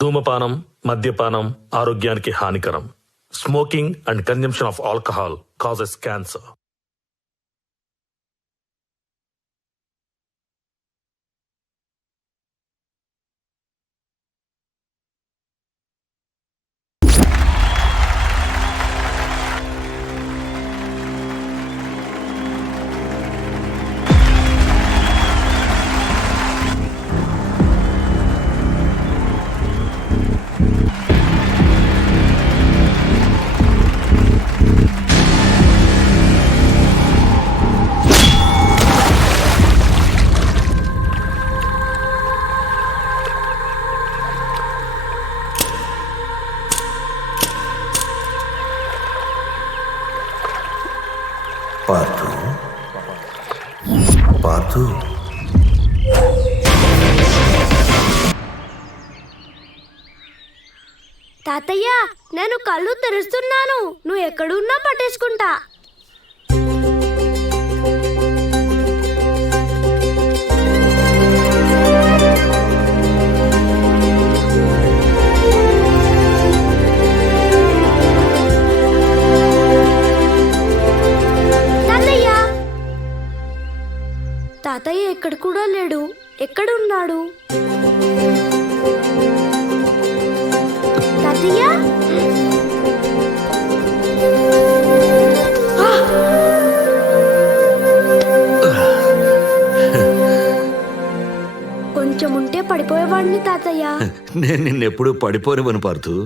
ధూమపానం, మద్యపానం ఆరోగ్యానికి హానికరం. Smoking and consumption of alcohol causes cancer. Partha, Partha, తాతయ్య, నేను కళ్ళు తెరుస్తున్నాను. నువ్వు ఎక్కడున్నా పట్టేసుకుంటా. తాతయ్య, తాతయ్య ఎక్కడ కూడా లేడు. ఎక్కడున్నాడు తాతయ్య? కొంచెం ఉంటే పడిపోయేవాడిని తాతయ్య. నేను నిన్నెప్పుడు పడిపోనివను పార్థు.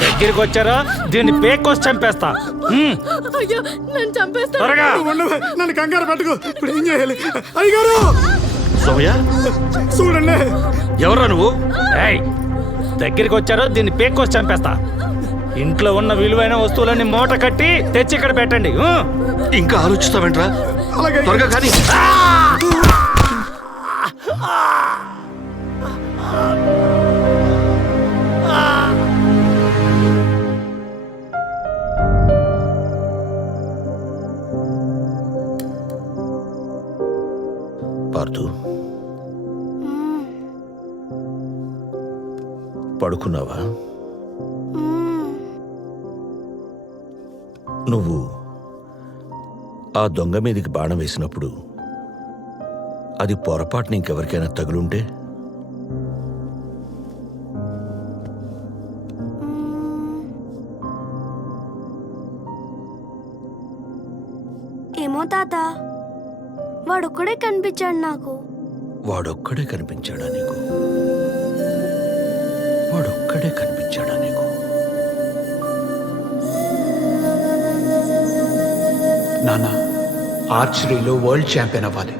దగ్గరికి వచ్చారా దీన్ని పేకొచ్చి చంపేస్తా. అయ్యో, నన్ను చంపేస్తా. త్వరగా నన్ను కంగారు పట్టుకో. ఇప్పుడు ఏం చేయాలి? అయ్యగారు సోమయ్య, చూడండి. ఎవరా నువ్వు? దగ్గరికి వచ్చారో దీన్ని పేకొచ్చి చంపేస్తా. ఇంట్లో ఉన్న విలువైన వస్తువులన్నీ మూట కట్టి తెచ్చి ఇక్కడ పెట్టండి. ఇంకా ఆలోచిస్తావేంట్రా? అలాగే. త్వరగా కానీ. పార్థు, పడుకున్నావా? నువ్వు ఆ దొంగ మీదికి బాణం వేసినప్పుడు అది పొరపాటున ఇంకెవరికైనా తగులుంటే? ఏమో తాత, వాడొక్కడే కనిపించాడు నాకు. వాడొక్కడే కనిపించాడా నీకు? వాడొక్కడే కనిపించాడా నీకు? నాన్న, ఆర్చరీలో వరల్డ్ ఛాంపియన్ అవ్వాలి.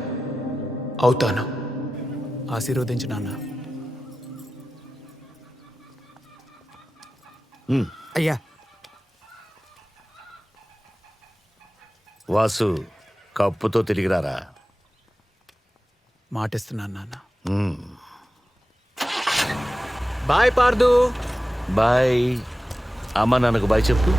అవుతాను. ఆశీర్వదించు నాన్న. అయ్యా. వాసు, కప్పుతో తిరిగిరారా. మాటిస్తున్నాను నాన్న. బాయ్ పార్దు. బాయ్. అమ్మ నాన్నకు బాయ్ చెప్పు.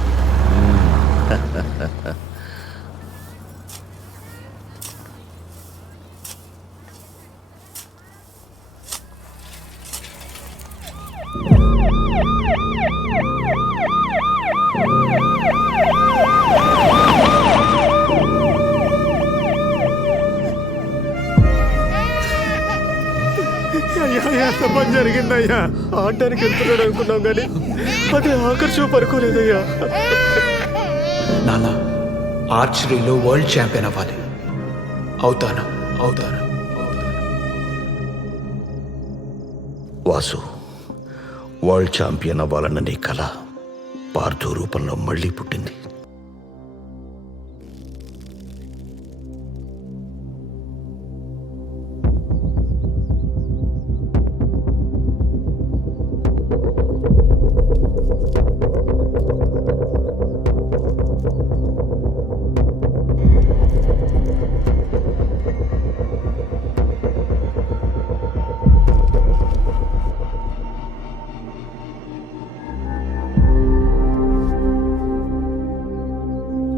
ఎంత పని జరిగిందయ్యా? ఆడటానికి వెళ్తున్నాడు అనుకున్నాం కానీ అది ఆకర్షణ పడుకోలేదయ్యా. నాన్న, ఆర్చరీలో వరల్డ్ ఛాంపియన్ అవ్వాలి. అవుతాను. వాసు, వరల్డ్ ఛాంపియన్ అవ్వాలన్న నీ కళ పార్థు రూపంలో మళ్ళీ పుట్టింది.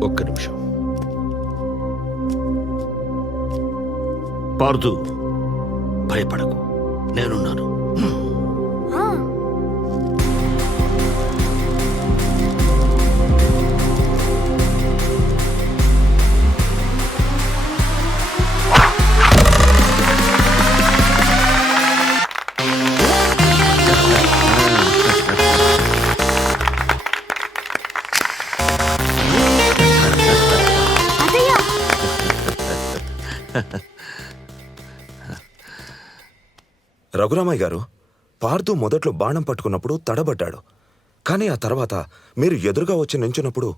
ఒక్క నిమిషం. పార్దు, భయపడకు, నేనున్నాను. ఆ, అత్తయ్య, రఘురామయ్య గారు, పార్థు మొదట్లో బాణం పట్టుకున్నప్పుడు తడబడ్డాడు. కానీ ఆ తర్వాత మీరు ఎదురుగా వచ్చి నించున్నప్పుడు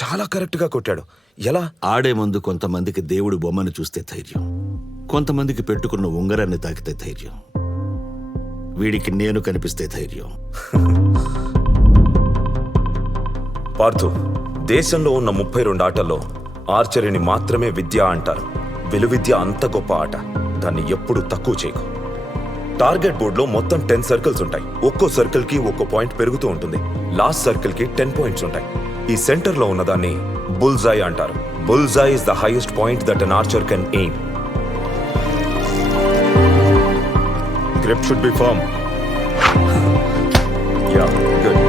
చాలా కరెక్ట్గా కొట్టాడు. ఎలా? ఆడే ముందు కొంతమందికి దేవుడి బొమ్మను చూస్తే ధైర్యం, కొంతమందికి పెట్టుకున్న ఉంగరాన్ని తాకితే ధైర్యం. వీడికి నేను కనిపిస్తే ధైర్యం. పార్థు, దేశంలో ఉన్న 32 ఆటల్లో ఆర్చరీని మాత్రమే విద్య అంటారు. విలువిద్య అంత గొప్ప ఆట, దాన్ని ఎప్పుడు తక్కువ చేయకు. టార్గెట్ బోర్డులో మొత్తం 10 సర్కిల్స్ ఉంటాయి. ఒక్కో సర్కిల్ కి ఒక్కో పాయింట్ పెరుగుతూ ఉంటుంది. లాస్ట్ సర్కిల్ కి 10 పాయింట్స్ ఉంటాయి. ఈ సెంటర్ లో ఉన్నదాన్ని బుల్జాయ్ అంటారు. Bull's eye is the highest point that an archer can aim. Grip should be firm. Yeah, good.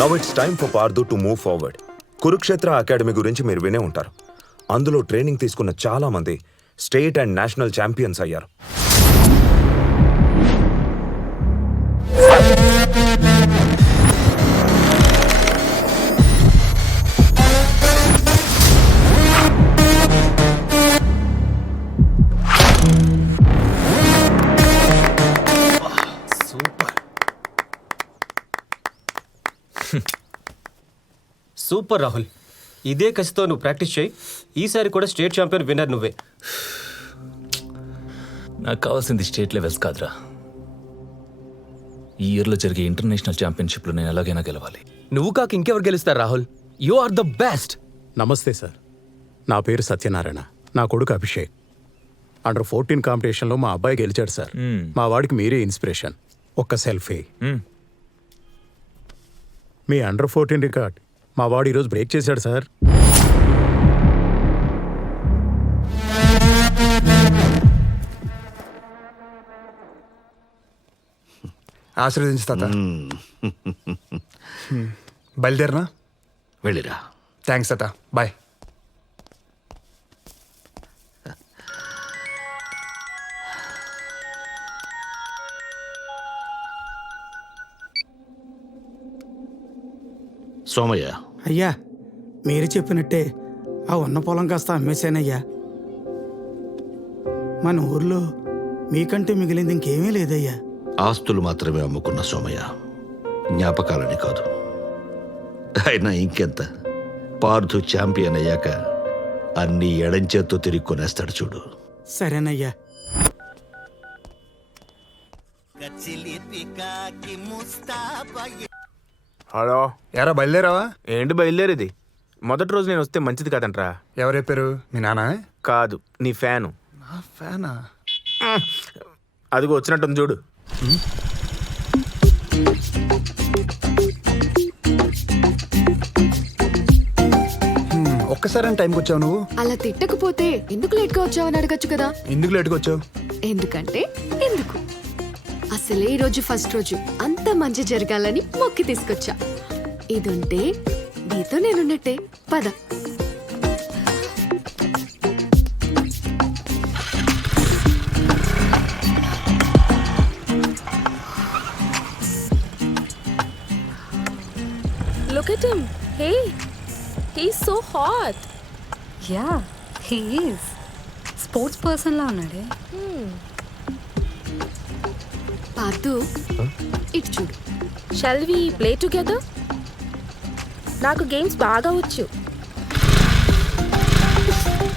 Now it's time for Pardu to move forward. Kurukshetra academy గురించి మీరు వినే ఉంటారు. అందులో ట్రైనింగ్ తీసుకున్న చాలా మంది స్టేట్ అండ్ నేషనల్ ఛాంపియన్స్ అయ్యారు. సూపర్ రాహుల్, ఇదే కసితో నువ్వు ప్రాక్టీస్ చేయి. ఈసారి కూడా స్టేట్ ఛాంపియన్ విన్నర్ నువ్వే. నాకు కావాల్సింది స్టేట్ లెవెల్స్ కాదురా, ఈ ఇయర్లో జరిగే ఇంటర్నేషనల్ ఛాంపియన్షిప్లో నేను ఎలాగైనా గెలవాలి. నువ్వు కాక ఇంకెవరు గెలుస్తారు Rahul? You are the best. నమస్తే సార్, నా పేరు సత్యనారాయణ. నా కొడుకు అభిషేక్. అండర్ 14 కాంపిటీషన్లో మా అబ్బాయి గెలిచాడు సార్. మా వాడికి మీరే ఇన్స్పిరేషన్. ఒక్క సెల్ఫీ. మీ అండర్ 14 రికార్డ్ మా వాడు ఈరోజు బ్రేక్ చేశాడు సార్. ఆశీర్వదించు తాత. బయలుదేరనా? వెళ్ళిరా. థ్యాంక్స్ తాత, బాయ్. సోమయ్య, అయ్యా, మీరు చెప్పినట్టే ఆ ఉన్న పొలం కాస్త అమ్మేశానయ్యా. మన ఊర్లో మీకంటే మిగిలింది ఇంకేమీ లేదయ్యా. ఆస్తులు మాత్రమే అమ్ముకున్న సోమయ్య, జ్ఞాపకాలని కాదు. అయినా ఇంకెంత, పార్థు ఛాంపియన్ అయ్యాక అన్ని ఎడంచేత్తో తిరిగి కొనేస్తాడు చూడు. సరేనయ్యా. హలో, ఎరా బయలుదేరావా? ఏంటి బయలుదేరేది? మొదటి రోజు నేను వస్తే మంచిది కాదంట్రా. ఎవరు చెప్పారు? మీ నాన్న? కాదు, నీ ఫ్యాను. నా ఫ్యానా? అదిగో వచ్చినట్టుంది చూడు. ఒక్కసారి టైంకి వచ్చావు నువ్వు? అలా తిట్టకపోతే ఎందుకు లేట్ గా వచ్చావని అడగచ్చు కదా. ఎందుకు లేట్గా వచ్చావు? ఎందుకంటే ఎందుకు అసలే ఈ రోజు ఫస్ట్ రోజు అంతా మంచి జరగాలని మొక్కి తీసుకొచ్చా. ఇదుంటే నీతో నేనున్నట్టే. పద. Look at him. Hey, he's so hot. Yeah, he is. Sports person లా ఉన్నాడే. పార్థు ఇటు చూడు. Shall we play together? నాకు గేమ్స్ బాగా వచ్చు.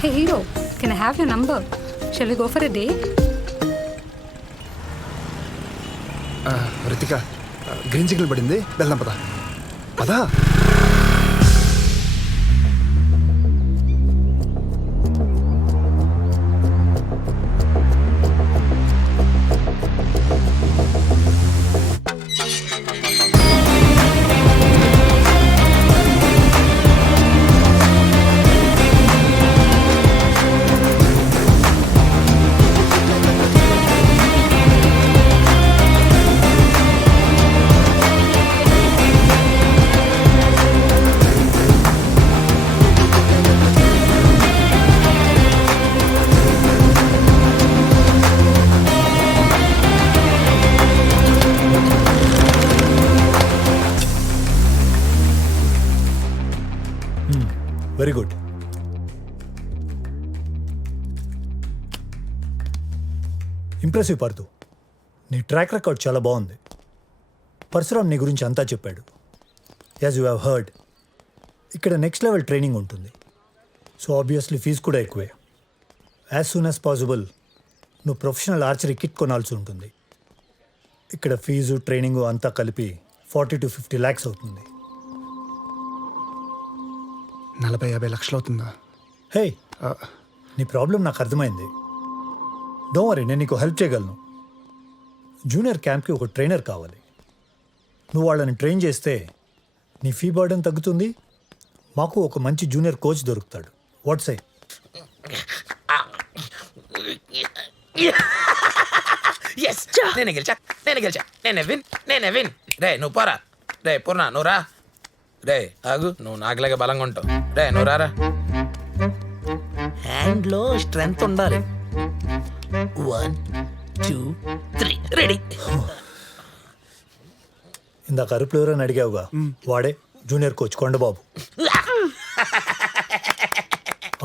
Hey hero, can I have your number? Shall we go for a date? Ritika, green signal పడింది, వెళ్దాం పదా. పదా. Very good. ఇంప్రెసివ్ పార్థు. నీ ట్రాక్ రికార్డ్ చాలా బాగుంది. పరశురామ్ నీ గురించి అంతా చెప్పాడు. యాజ్ యూ హ్యావ్ హర్డ్, ఇక్కడ నెక్స్ట్ లెవెల్ ట్రైనింగ్ ఉంటుంది. సో ఆబ్వియస్లీ ఫీజు కూడా ఎక్కువే. యాజ్ సూన్ యాజ్ పాసిబుల్ నువ్వు ప్రొఫెషనల్ ఆర్చరీ కిట్ కొనాల్సి ఉంటుంది. ఇక్కడ ఫీజు ట్రైనింగు అంతా కలిపి 40 to 50 lakhs అవుతుంది. 40-50 లక్షలు అవుతుందా? హే, నీ ప్రాబ్లం నాకు అర్థమైంది. డోంట్ వరీ, నేను నీకు హెల్ప్ చేయగలను. జూనియర్ క్యాంప్కి ఒక ట్రైనర్ కావాలి. నువ్వు వాళ్ళని ట్రైన్ చేస్తే నీ ఫీ బర్డెన్ తగ్గుతుంది. మాకు ఒక మంచి జూనియర్ కోచ్ దొరుకుతాడు. వాట్స్ ఐ? నేను గెలిచా. నేను విన్. రే నువ్వు పోరా. రే పూర్ణ నువ్వు రా. రే ఆగు, నువ్వు నాకులాగే బలంగా ఉంటావు. రే నువ్వు రారా. హ్యాండ్లో స్ట్రెంగ్త్ ఉండాలి. 1 2 3 రెడీ. ఇందాక అరుపులు ఎవరైనా అడిగావుగా, వాడే జూనియర్ కోచ్ కొండబాబు.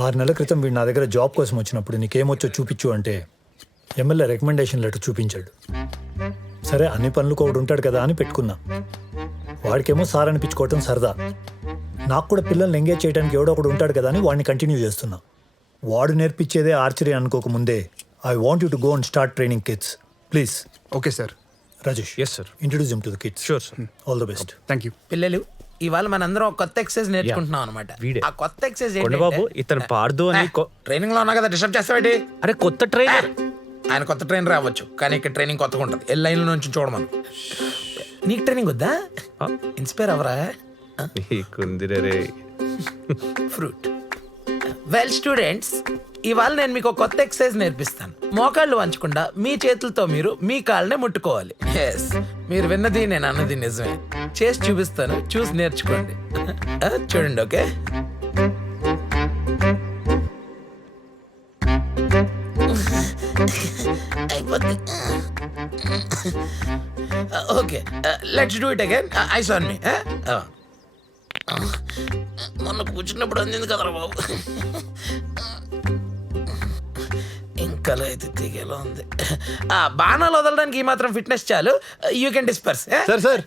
6 నెలల క్రితం వీడు నా దగ్గర జాబ్ కోసం వచ్చినప్పుడు నీకేమొచ్చో చూపించు అంటే ఎమ్మెల్యే రికమెండేషన్ లెటర్ చూపించాడు. సరే, అన్ని పనులకు ఒకడు ఉంటాడు కదా అని పెట్టుకున్నా. వాడికేమో సార్ అనిపించుకోవటం సరదా. నాకు కూడా పిల్లల్ని ఎంగేజ్ చేయడానికి ఎవడో ఒకడు ఉంటాడు కదా అని వాడిని కంటిన్యూ చేస్తున్నా. వాడు నేర్పించేదే ఆర్చరీ అనుకోకముందే I want you to go and start training kids please. Okay sir. Rajesh, yes sir. Introduce him to the kids. Sure sir. All the best. Thank you. పిల్లలు, ఇవాళ మనందరం ఒక కొత్త ఎక్సర్సైజ్ నేర్చుకుంటున్నాం అనమాట. వీడే. ఆ కొత్త ఎక్సర్సైజ్ కొండబాబు, ఇతను పార్థు అని ట్రైనింగ్ లో ఉన్నా కదా, డిస్టర్బ్ చేస్తావేంటి? అరే కొత్త ట్రైనర్. ఆయన కొత్త ట్రైనర్ అవ్వచ్చు, కానీ ఇక్కడ ట్రైనింగ్ కొత్తగా ఉంటుంది. ఏ లైన్ లో నుంచి చూడమను. నీకు ట్రైనింగ్ వద్దా? ఇన్స్పైర్ అవరా? ఫ్రూట్. వెల్ స్టూడెంట్స్, ఇవాళ నేను మీకు ఒక కొత్త ఎక్సర్సైజ్ నేర్పిస్తాను. మోకాళ్ళు వంచకుండా మీ చేతులతో మీరు మీ కాళ్ళనే ముట్టుకోవాలి. ఎస్, మీరు విన్నది నేను అన్నది నిజమే. చేసి చూపిస్తాను, చూసి నేర్చుకోండి. చూడండి. ఓకే, అయిపోద్ది. Okay, let's do it again. Eyes on me. మొన్న కూర్చున్నప్పుడు అందింది కదరా బాబు. ఇంకా అయితే తెగేలా ఉంది. బాణాలు వదలడానికి ఈ మాత్రం ఫిట్నెస్ చాలు. You can disperse. Sir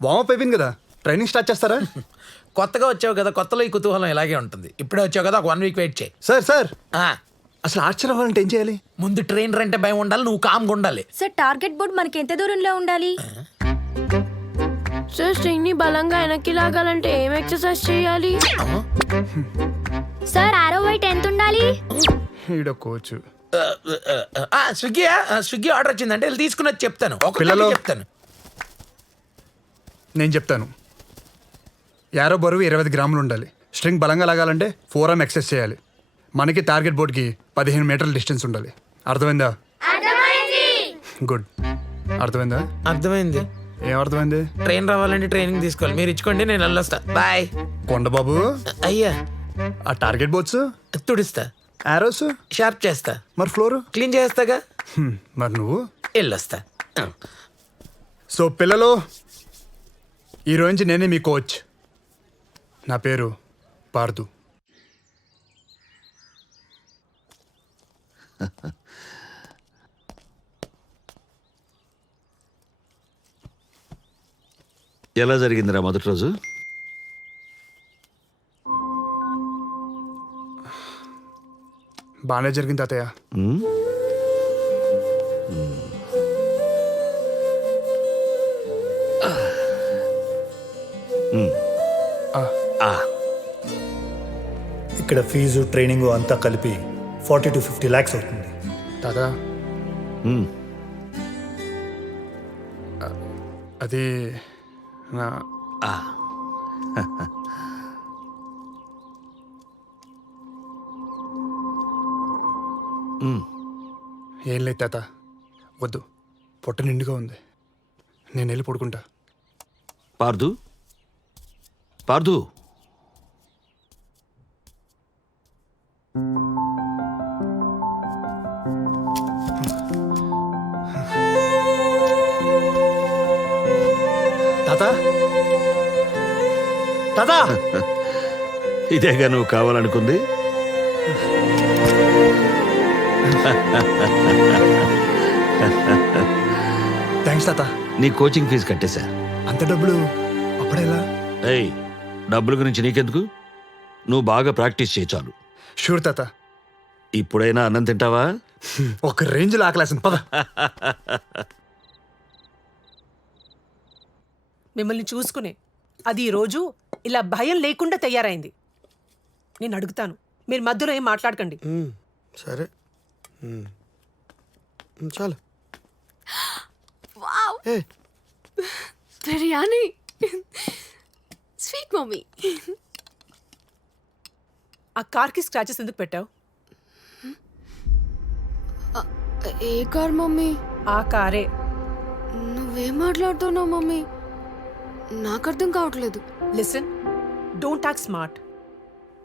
warm up అయిపోయింది కదా, ట్రైనింగ్ స్టార్ట్ చేస్తారా? కొత్తగా వచ్చావు కదా, కొత్తలో ఈ కుతూహలం ఇలాగే ఉంటుంది. ఇప్పుడే వచ్చావు కదా, ఒక 1 week వెయిట్ చేయి. సార్ అసలు ఆర్చర్ అవ్వాలంటే ఏం చేయాలి? ముందు ట్రైనర్ అంటే భయం ఉండాలి, నువ్వు కామ్గా ఉండాలి. సార్, టార్గెట్ బోర్డ్ మనకి ఎంత దూరంలో ఉండాలి? సార్, స్ట్రింగ్ ని బలంగా వెనక్కి లాగాలంటే ఏం ఎక్సర్సైజ్ చేయాలి? సార్, ఆరో వైట్ ఎంత ఉండాలి? ఈడో కోచ్. స్విగ్గీ ఆర్డర్ వచ్చిందంటే వెళ్ళి తీసుకుని వచ్చి చెప్తాను. పిల్లలు, చెప్తాను. నేను చెప్తాను. యారో బరువు 25 గ్రాములు ఉండాలి. స్ట్రింగ్ బలంగా లాగాలంటే 4 arm ఎక్సర్సైజ్ చేయాలి. మనకి టార్గెట్ బోర్డ్కి 15 మీటర్ల డిస్టెన్స్ ఉండాలి. అర్థమైందా? గుడ్. అర్థమైందా? అర్థమైంది. ఏం అర్థమైంది? ట్రైన్ రావాలంటే ట్రైనింగ్ తీసుకోవాలి. మీరు ఇచ్చుకోండి, నేను వెళ్ళొస్తా. బాయ్. కొండబాబు, అయ్యా, ఆ టార్గెట్ బోర్డ్స్ తుడిస్తా, యారోస్ షార్ప్ చేస్తా, మరి ఫ్లోర్ క్లీన్ చేస్తాగా. మరి నువ్వు వెళ్ళొస్తా. సో పిల్లలు, ఈరోజు నుంచి నేనే మీ కోచ్. నా పేరు పార్థు. ఎలా జరిగిందిరా మొదటి రోజు? బాగానే జరిగింది తాతయ్య. ఉమ్? ఇక్కడ ఫీజు ట్రైనింగ్ అంతా కలిపి 40 to 50 lakhs అవుతుంది. తాత ఉమ్. అది నా ఏం లేదు తాత, వద్దు. పొట్ట నిండుగా ఉంది, నేను వెళ్ళి పడుకుంటా. పార్దు, పార్దు, తాత తాత ఇదేగా నువ్వు కావాలనుకుంది? థ్యాంక్స్ తాత. నీ కోచింగ్ ఫీజు కట్టేశా. అంత డబ్బులు అప్పుడేలా? ఏయ్, డబ్బుల గురించి నీకెందుకు? నువ్వు బాగా ప్రాక్టీస్ చేయి చాలు. షూర్ తాత. ఇప్పుడైనా అన్నం తింటావా? ఒక రేంజ్లో ఆకలేసింది, పద. మిమ్మల్ని చూసుకునే అది ఈరోజు ఇలా భయం లేకుండా తయారైంది. నేను అడుగుతాను, మీరు మధ్యలో ఏం మాట్లాడకండి. సరే చాలు. వావ్, బిర్యానీ. Sweet mummy. ఆ కార్కి స్క్రాచెస్ ఎందుకు పెట్టావు? ఏ కార్ మమ్మీ? ఆ కారే. నువ్వేం మాట్లాడుతున్నావు మమ్మీ? నాకు అర్థం కావట్లేదు. Listen, don't talk smart.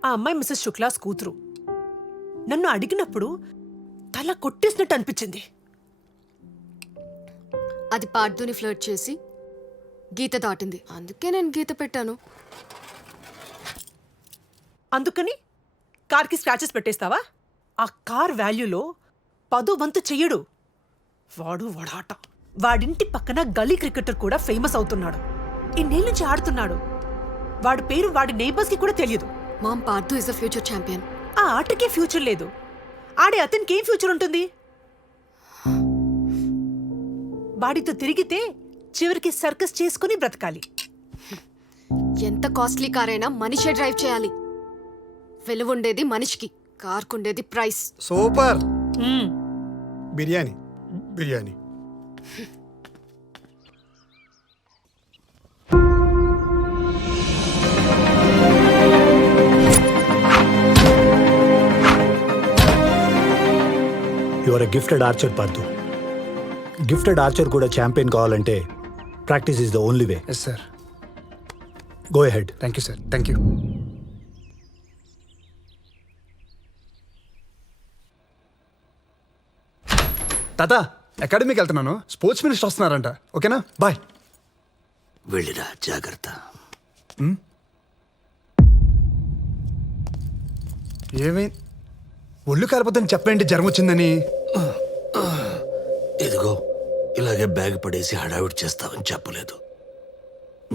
ఆ అమ్మాయి మిస్సెస్ శుక్లాస్ కూతురు. నన్ను అడిగినప్పుడు తల కొట్టేసినట్టు అనిపించింది. అది పార్దుని ఫ్లర్ట్ చేసి గీత దాటింది, అందుకే నేను గీత పెట్టాను. అందుకని కార్కి స్క్రాచెస్ పెట్టేస్తావా? ఆ కార్ వాల్యూలో 10వ వంతు చెయ్యడు. వాడాట. వాడింటి పక్కన గల్లీ క్రికెటర్ కూడా ఫేమస్ అవుతున్నాడు. ఇన్నేళ్ళ నుంచి ఆడుతున్నాడు. వాడి పేరు వాడి నైబర్స్ కి కూడా తెలియదు. Mom, Parthu is the future champion. ఆ ఆటకే ఫ్యూచర్ లేదు. ఆడే అతనికి ఏం ఫ్యూచర్ ఉంటుంది? వాడితో తిరిగితే చివరికి సర్కస్ చేసుకుని బ్రతకాలి. ఎంత కాస్ట్లీ కార్ అయినా మనిషే డ్రైవ్ చేయాలి. వెలువుండేది మనిషికి, కార్కుండేది price. Super. Biryani biryani. You are a gifted archer Parthu. Gifted archer కూడా ఛాంపియన్ కావాలంటే practice is the only way. Yes sir. Go ahead. Thank you sir. Thank you. తాత, అకాడమీకి వెళ్తున్నాను. స్పోర్ట్స్ మినిస్టర్ వస్తున్నారంట. ఓకేనా? బాయ్. వెళ్ళిరా, జాగ్రత్త. ఏమైంది? ఒళ్ళు కాలిపోతుంది చెప్పండి, జ్వరం వచ్చిందని. ఇదిగో ఇలాగే బ్యాగ్ పడేసి హడావిడి చేస్తావని చెప్పలేదు.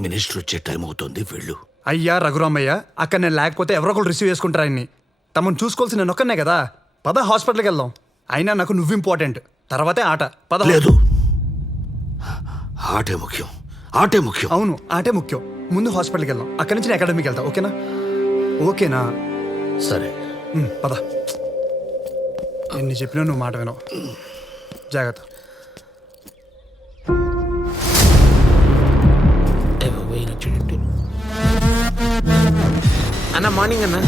మినిస్టర్ వచ్చే టైం అవుతుంది, వెళ్ళు. అయ్యా రఘురామయ్య, అక్కడ నేను లేకపోతే ఎవరో ఒకరు రిసీవ్ చేసుకుంటారు ఆయన్ని. తమను చూసుకోవాల్సి నేను ఒక్కనే కదా. పద హాస్పిటల్కి వెళ్దాం. అయినా నాకు నువ్వు ఇంపార్టెంట్, తర్వాతే ఆట. పద. లేదు, ఆటే ముఖ్యం, ఆటే ముఖ్యం. అవును, ఆటే ముఖ్యం. ముందు హాస్పిటల్కి వెళ్దాం, అక్కడి నుంచి నేను అకాడమీకి వెళ్తా. ఓకేనా? ఓకేనా? సరే, పద. ఎన్ని చెప్పినా నువ్వు మాట వినవు. జాగ్రత్త. అన్న మార్నింగ్ అన్న.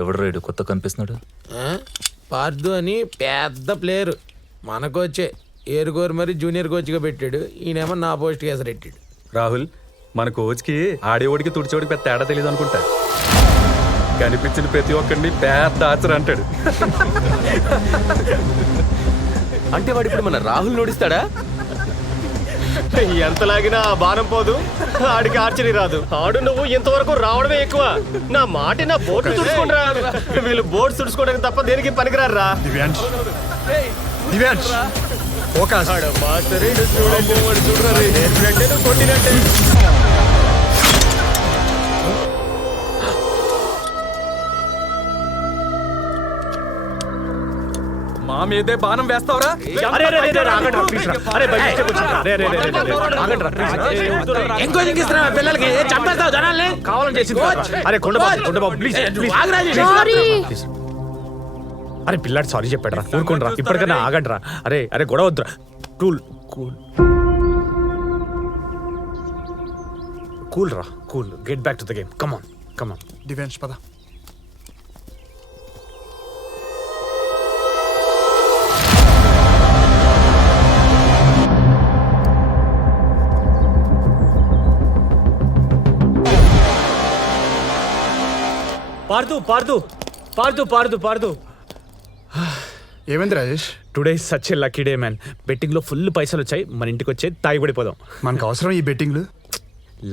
ఎవడు రైడు కొత్త కనిపిస్తున్నాడు? పార్దు అని పెద్ద ప్లేయరు, మన కోచే. ఏరు కోరు మరి జూనియర్ కోచ్గా పెట్టాడు. ఈయనేమో నా పోస్ట్ కేసు పెట్టాడు. రాహుల్, మన కోచ్కి ఆడేవాడికి తుడిచోడికి పెద్ద తేడా తెలియదు అనుకుంటా. కనిపించిన ప్రతి ఒక్కడిని పెద్ద ఆచర అంటాడు. అంటే వాడు ఇప్పుడు మన రాహుల్ నోడిస్తాడా? ఎంత లాగినా ఆ బాణం పోదు, ఆడికి ఆర్చరీ రాదు. ఆడు నువ్వు ఇంతవరకు రావడమే ఎక్కువ. నా మాట నా బోట్లు తుడుచుకుంటా. వీళ్ళు బోట్ తుడుచుకోవడానికి తప్ప దేనికి పనికిరారా. దివ్యాంష్ దివ్యాంష్ ఫోకస్. కొట్టినట్టే. మా మీదే బాణం వేస్తావరా? పిల్లలకి చంపేస్తావు జనాల్ని. కావాలని చేసింది. అరే కొండబాబు ప్లీజ్. అరే పిల్లాడు సారీ చెప్పాడు రా, ఊరుకోండి రా. ఇప్పటికన్నా ఆగండి రా. అరే గొడవ వద్దురా. కూల్ రా, cool. Get back to the game. Come on. Divyansh పద. పార్దు. ఏమైంది Rajesh? Today such a lucky day man. Betting లో ఫుల్ పైసలు వచ్చాయి. మన ఇంటికి వచ్చే తాగి పడిపోదాం. మనకు అవసరం ఈ బెట్టింగ్లు?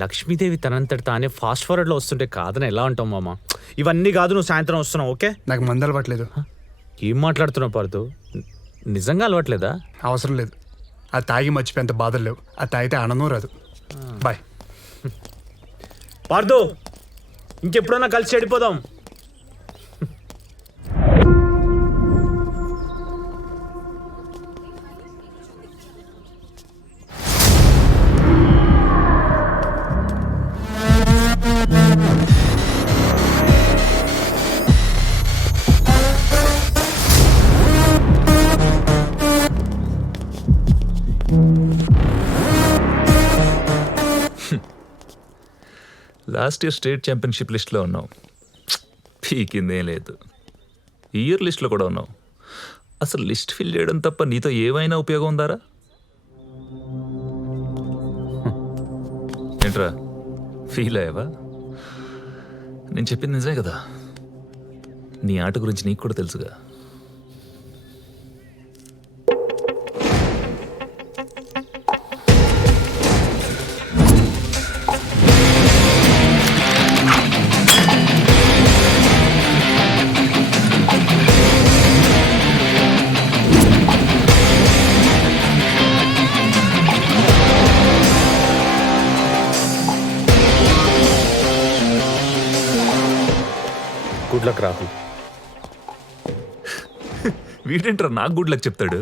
లక్ష్మీదేవి తనంతటి తానే ఫాస్ట్ ఫార్వర్డ్ లో వస్తుంటే కాదని ఎలా అంటావు మామ? ఇవన్నీ కాదు, నువ్వు సాయంత్రం వస్తున్నావు. ఓకే? నాకు మందు అలవాట్లేదు. ఏం మాట్లాడుతున్నావు పార్దు? నిజంగా అలవాట్లేదా? అవసరం లేదు. అది తాగి మర్చిపోయేంత బాధలు లేవు. అది తాగితే ఆనందం రాదు. బాయ్. పార్దు, ఇంకెప్పుడన్నా కలిసి చెడిపోదాం. లాస్ట్ ఇయర్ స్టేట్ ఛాంపియన్షిప్ లిస్ట్లో ఉన్నావు, పీకిందేం లేదు. ఈ ఇయర్ లిస్ట్లో కూడా ఉన్నావు. అసలు లిస్ట్ ఫిల్ చేయడం తప్ప నీతో ఏమైనా ఉపయోగం ఉందారా? ఏంట్రా ఫీల్ అయ్యావా? నేను చెప్పింది నిజమే కదా. నీ ఆట గురించి నీకు కూడా తెలుసుగా. Good luck Rahul. వీడేంట్రా నాకు గుడ్ లక్ చెప్తాడు?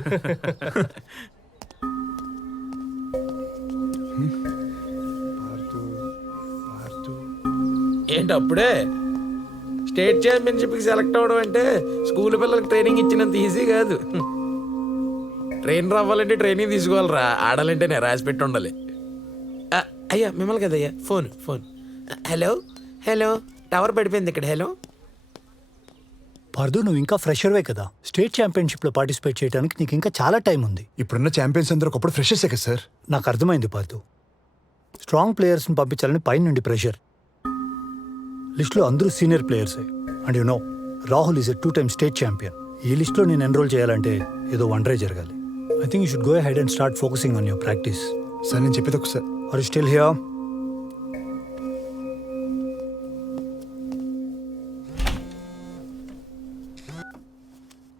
ఏంటి అప్పుడే స్టేట్ ఛాంపియన్షిప్కి సెలెక్ట్ అవ్వడం అంటే స్కూల్ పిల్లలకి ట్రైనింగ్ ఇచ్చినంత ఈజీ కాదు. ట్రైనర్ అవ్వాలంటే ట్రైనింగ్ తీసుకోవాలరా. ఆడాలంటే నేను రాసి పెట్టి ఉండాలి. అయ్యా మిమ్మల్ని కదయ్యా. ఫోన్ హలో టవర్ పడిపోయింది ఇక్కడ. హలో పార్దు, నువ్వు ఇంకా ఫ్రెషర్వే కదా. స్టేట్ ఛాంపియన్షిప్లో పార్టిసిపేట్ చేయడానికి నీకు ఇంకా చాలా టైం ఉంది. ఇప్పుడున్న ఛాంపియన్స్ అందరూ ఒకప్పుడు ఫ్రెషర్సే కదా సార్. నాకు అర్థమైంది పార్దు. స్ట్రాంగ్ ప్లేయర్స్ని పంపించాలని పైన నుండి ప్రెషర్. లిస్ట్లో అందరూ సీనియర్ ప్లేయర్సే. And you know, Rahul is a 2-time state champion. ఈ లిస్ట్లో నేను ఎన్రోల్ చేయాలంటే ఏదో వండరే జరగాలి. I think you should go ahead and start focusing on your practice. Sir నేను చెప్పేది ఒకసారి. Are you still here?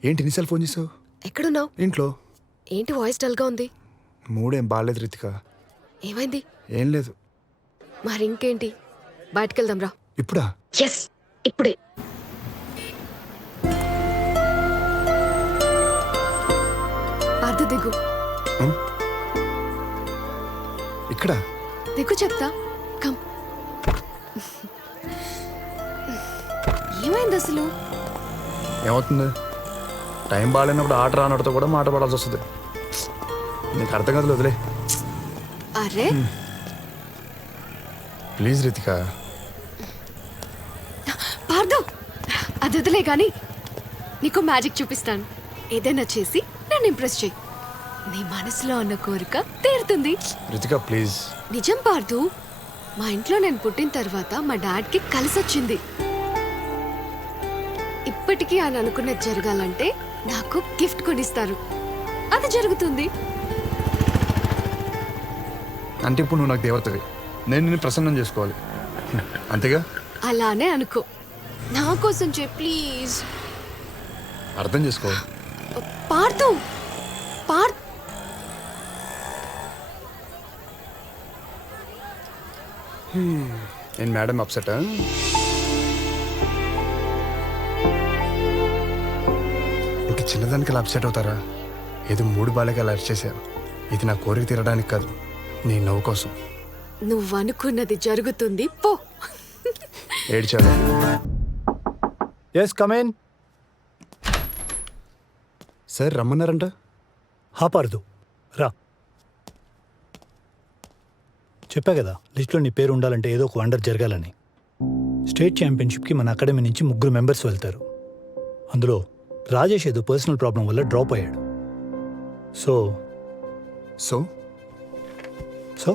ఏంటి ఎన్నిసార్లు ఫోన్ చేసావు? ఎక్కడున్నావు? ఇంట్లో. ఏంటి వాయిస్ డల్గా ఉంది? మూడేం బాగాలేదు రితిక. ఏమైంది? ఏం లేదు. మరి ఇంకేంటి, బయటకెళ్దాం రా. ఇప్పుడా? ఎస్, ఇప్పుడే. పార్దు దిగు. ఇక్కడ దిగు చెప్తా. కమ్. ఏమైంది అసలు? ఏమవుతుంది? టైం బాగాలేనప్పుడు ఆట రానడితో కూడా మాట పడాల్సి వస్తుంది. నీకు అర్థం కాదు, వదిలే. అరే ప్లీజ్ రితిక. పార్దు, అది వదిలే కానీ నీకు మ్యాజిక్ చూపిస్తాను. ఏదైనా చేసి నన్ను ఇంప్రెస్ చేయి. నీ మనసులో ఉన్న కోరిక తీరుతుంది. రితిక ప్లీజ్. నిజం పార్దు, మా ఇంట్లో నేను పుట్టిన తర్వాత మా డాడ్కి కలిసొచ్చింది. ఇప్పటికీ ఆయన అనుకున్నది జరగాలంటే నాకు గిఫ్ట్ కొనిస్తారు. అది జరుగుతుంది. అంటే ఇప్పుడు నువ్వు నాకు దేవతవి, నేను నిన్ను ప్రసన్నం చేసుకోవాలి, అంతేగా? అలానే అనుకో. నా కోసం ప్లీజ్. అర్థం చేసుకోవాలి. పార్థు, పార్థ్, నేను మేడం అప్సెట్. ఇంత చిన్నదానికి అలా అప్సెట్ అవుతారా? ఏదో మూడు బాలకి అలా అరిచేశారు. ఇది నా కోరిక తీరడానికి కాదు, నీ నవ్వు కోసం. నువ్వు అనుకున్నది జరుగుతుంది, పో. ఏడ్చాలి. Yes come on. సార్ రమ్మన్నారంట. పార్దు రా. చెప్పా కదా, లిస్ట్లో నీ పేరు ఉండాలంటే ఏదో ఒక వండర్ జరగాలని. స్టేట్ ఛాంపియన్షిప్కి మన అకాడమీ నుంచి 3 మెంబర్స్ వెళ్తారు. అందులో రాజేష్ ఏదో పర్సనల్ ప్రాబ్లం వల్ల డ్రాప్ అయ్యాడు. So so so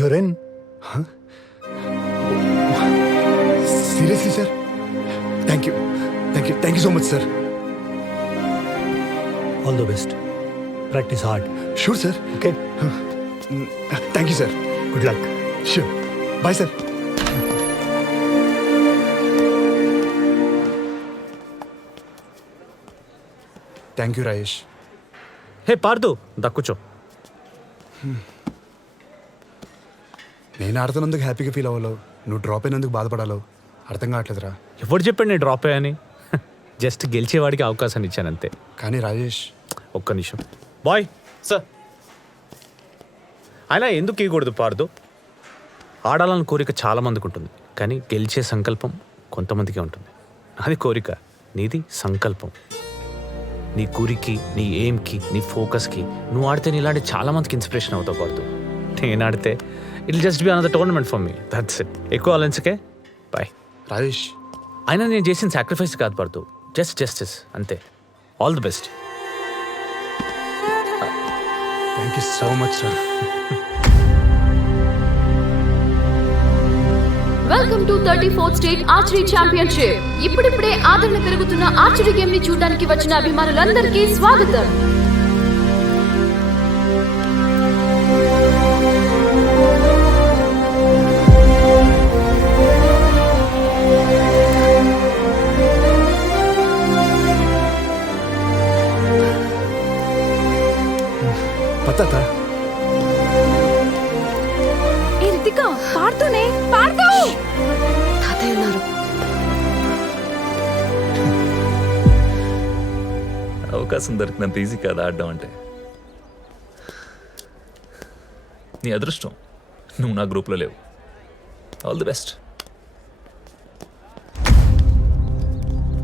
you're in. Seriously sir? Thank you, thank you, thank you so much sir. All the best. Practice hard. Sure sir. Okay, thank you sir. Good luck. Sure. Bye sir. Thank you Rajesh. Hey Parthu, దక్కుచో. నేను ఆడుతున్నందుకు హ్యాపీగా feel అవ్వాలో, నువ్వు drop అయినందుకు బాధపడాలో అర్థం కావట్లేదురా. ఎవరు చెప్పాడు నేను డ్రాప్ అయ్యాని? జస్ట్ గెలిచేవాడికి అవకాశాన్ని ఇచ్చాను అంతే. కానీ రాజేష్, ఒక్క నిమిషం బాయ్. సార్ అయినా ఎందుకు ఇవ్వకూడదు పార్దు? ఆడాలని కోరిక చాలా మందికి ఉంటుంది, కానీ గెలిచే సంకల్పం కొంతమందికే ఉంటుంది. అది కోరిక, నీది సంకల్పం. నీ గురికి, నీ ఎయిమ్కి, నీ ఫోకస్కి నువ్వు ఆడితే నీ ఇలాంటి చాలా మందికి ఇన్స్పిరేషన్ అవుతావు పార్దు. నేను ఆడితే it just be another tournament for me, that's it. ఎక్కువ ఆలోచించకే. బాయ్ రాజేష్. అయినా నేను చేసిన సాక్రిఫైస్ కాదు పార్దు, జస్ట్ జస్టిస్ అంతే. All the best. Thank you so much sir. Welcome to 34th state archery championship. ఇప్పుడిప్పుడే ఆదరణ పెరుగుతున్న ఆర్చరీ గేమ్ ని చూడడానికి వచ్చిన అభిమానులందరికీ స్వాగతం. పత్తా ఏ రితిక, పాడుతూనే పాడుతూ. తాతయ్య ఉన్నారు. అవకాశం దొరికినంత ఈజీ కాదు ఆడడం అంటే. నీ అదృష్టం, నువ్వు నా గ్రూప్లో లేవు. All the best.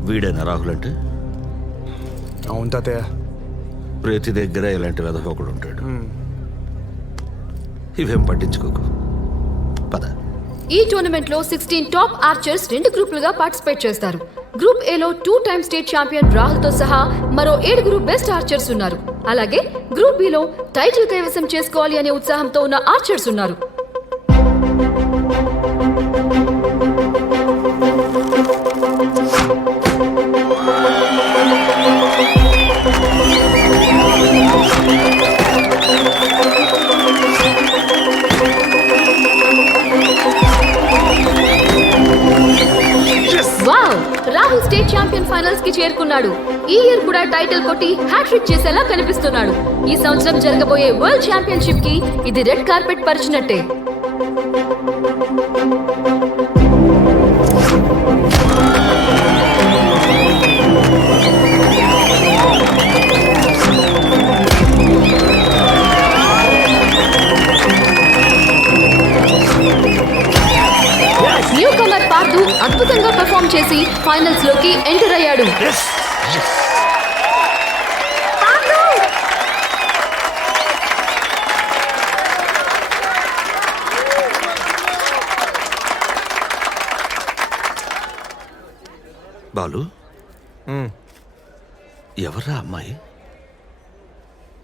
వీడేనా రాహుల్ అంటే? అవును తాతయ్య. ప్రతి దగ్గర ఇలాంటి వెధవ ఒకడు ఉంటాడు. ఇవేం పట్టించుకోకు, పద. ఈ టోర్నమెంట్ లో 16 టాప్ ఆర్చర్స్ 2 గ్రూపులుగా పార్టిసిపేట్ చేస్తారు. గ్రూప్ ఏ లో 2 టైమ్ స్టేట్ ఛాంపియన్ రాహుల్ తో సహా మరో 7 బెస్ట్ ఆర్చర్స్ ఉన్నారు. అలాగే గ్రూప్ బి లో టైటిల్ కైవసం చేసుకోవాలి అనే ఉత్సాహంతో ఉన్న ఆర్చర్స్ ఉన్నారు. Wow, Rahul state champion finals కి చేరుకున్నాడు. ఈ ఇయర్ కూడా టైటిల్ కొట్టి హ్యాట్రిక్ చేసేలా కనిపిస్తున్నాడు. ఈ సంవత్సరం జరగబోయే వరల్డ్ ఛాంపియన్షిప్ కి ఇది రెడ్ కార్పెట్ పరిచినట్టే. న్యూ కమర్ పార్థు అద్భుతంగా పెర్ఫార్మ్ చేసి ఫైనల్స్ లోకి ఎంటర్ అయ్యాడు. బాలు, ఎవర్రా అమ్మాయి?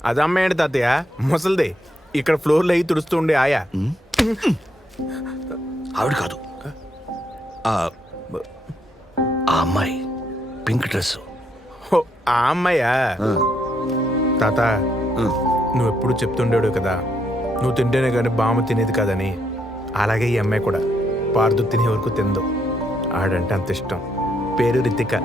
అది అమ్మాయి తాతయ్య, ముసలిదే. ఇక్కడ ఫ్లోర్లో అయి తుడుస్తూ ఉండే ఆయా. ఆవిడ కాదు, ఆ అమ్మాయి పింక్ డ్రెస్. ఆ అమ్మాయా తాత నువ్వు ఎప్పుడు చెప్తుండేడు కదా నువ్వు తింటేనే కానీ బామ్మ తినేది కదని. అలాగే ఈ అమ్మాయి కూడా పార్దు తినే వరకు తిందు. ఆడంటే అంత ఇష్టం. పేరు రితిక.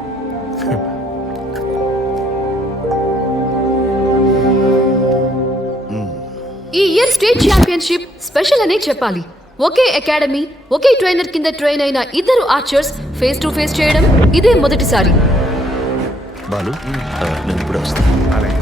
ఈ ఇయర్ స్టేట్ ఛాంపియన్షిప్ స్పెషల్ అనే చెప్పాలి. ఒకే అకాడమీ ఒకే ట్రైనర్ కింద ట్రైన్ అయిన ఇద్దరు ఆర్చర్స్ ఫేస్ టు ఫేస్ చేయడం ఇదే మొదటిసారి. బాలు నేను ఇప్పుడు వస్తాను. అలాగే.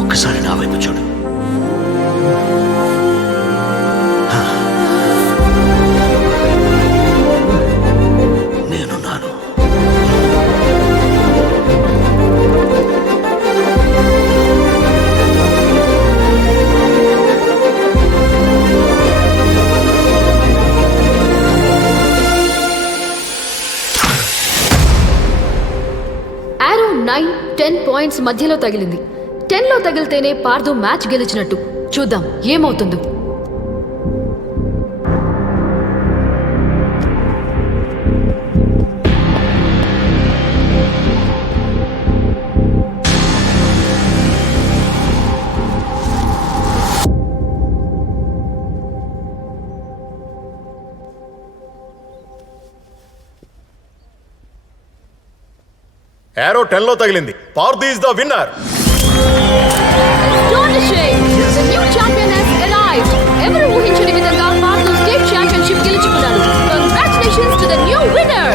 ఒక్కసారి నా వైపు చూడు. నేనున్నాను. ఆరో 9-10 పాయింట్స్ మధ్యలో తగిలింది. 10లో తగిలితేనే పార్దు మ్యాచ్ గెలిచినట్టు. చూద్దాం ఏమవుతుందో. ఏరో 10లో తగిలింది. Parthu is the winner. The new champion has arrived. ఎవరు ఊహించని విధంగా పార్దు స్టేట్ ఛాంపియన్షిప్ గెలుచుకున్నాడు. Congratulations to the new winner.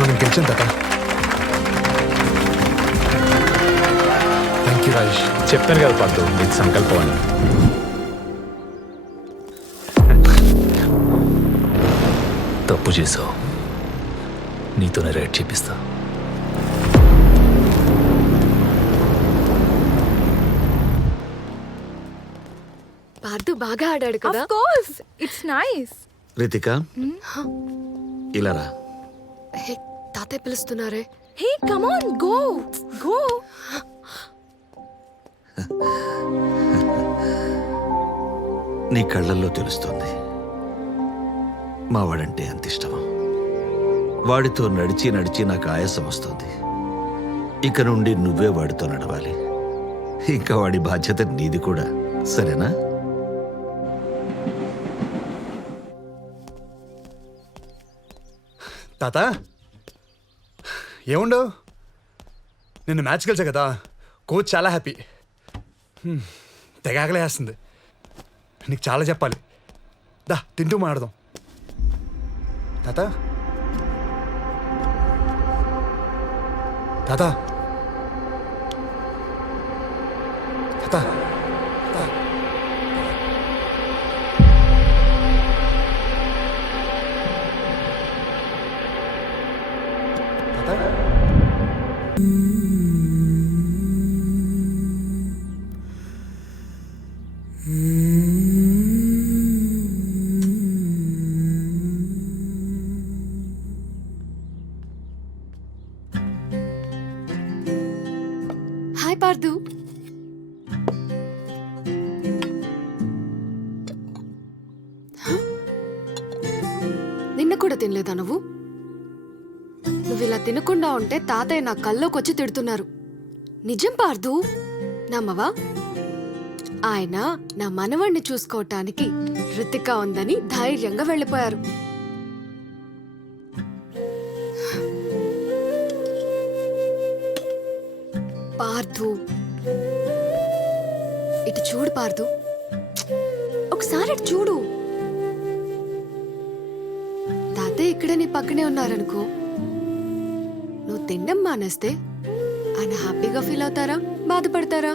మనం గెలిచాం కదా. Thank you Rajesh. చెప్పాను కదా పార్దు, ఇది సంకల్పం అని. తప్పు చేసావు, నీతోనే రైట్ చేపిస్తా. పార్దు బాగా ఆడాడు కదా. Of course, it's nice. Ritika ఇలా రా. హే, తాతయ్య పిలుస్తున్నారే. Hey, come on, go. Go. నీ కళ్ళల్లో తెలుస్తుంది మా వాడంటే ఎంత ఇష్టమో. వాడితో నడిచి నడిచి నాకు ఆయాసం వస్తుంది. ఇక నుండి నువ్వే వాడితో నడవాలి. ఇంకా వాడి బాధ్యత నీది కూడా, సరేనా? తాత ఏముండవు, నిన్న మ్యాచ్ గెలిచా కదా, కోచ్ చాలా హ్యాపీ. తెగ ఆకలేస్తుంది. నీకు చాలా చెప్పాలి. దా తింటూ మాట్లాడదాం. తాత తాత తాత హాయ్ పార్థు. నిన్న కూడా తినలేదా నువ్వు? నువ్వు ఇలా తినకుండా ఉంటే తాతయ్య నా కల్లోకి వచ్చి తిడుతున్నారు. నిజం పార్థు, నమ్మవా? ఆయన నా మనవణ్ణి చూసుకోవటానికి రితిక ఉందని ధైర్యంగా వెళ్ళిపోయారు. పార్థు, ఇటు చూడు పార్థు, ఒకసారి ఇటు చూడు. తాతయ్య ఇక్కడే నీ పక్కనే ఉన్నారనుకో, నువ్వు తినడం మానేస్తే ఆయన హ్యాపీగా ఫీల్ అవుతారా, బాధపడతారా?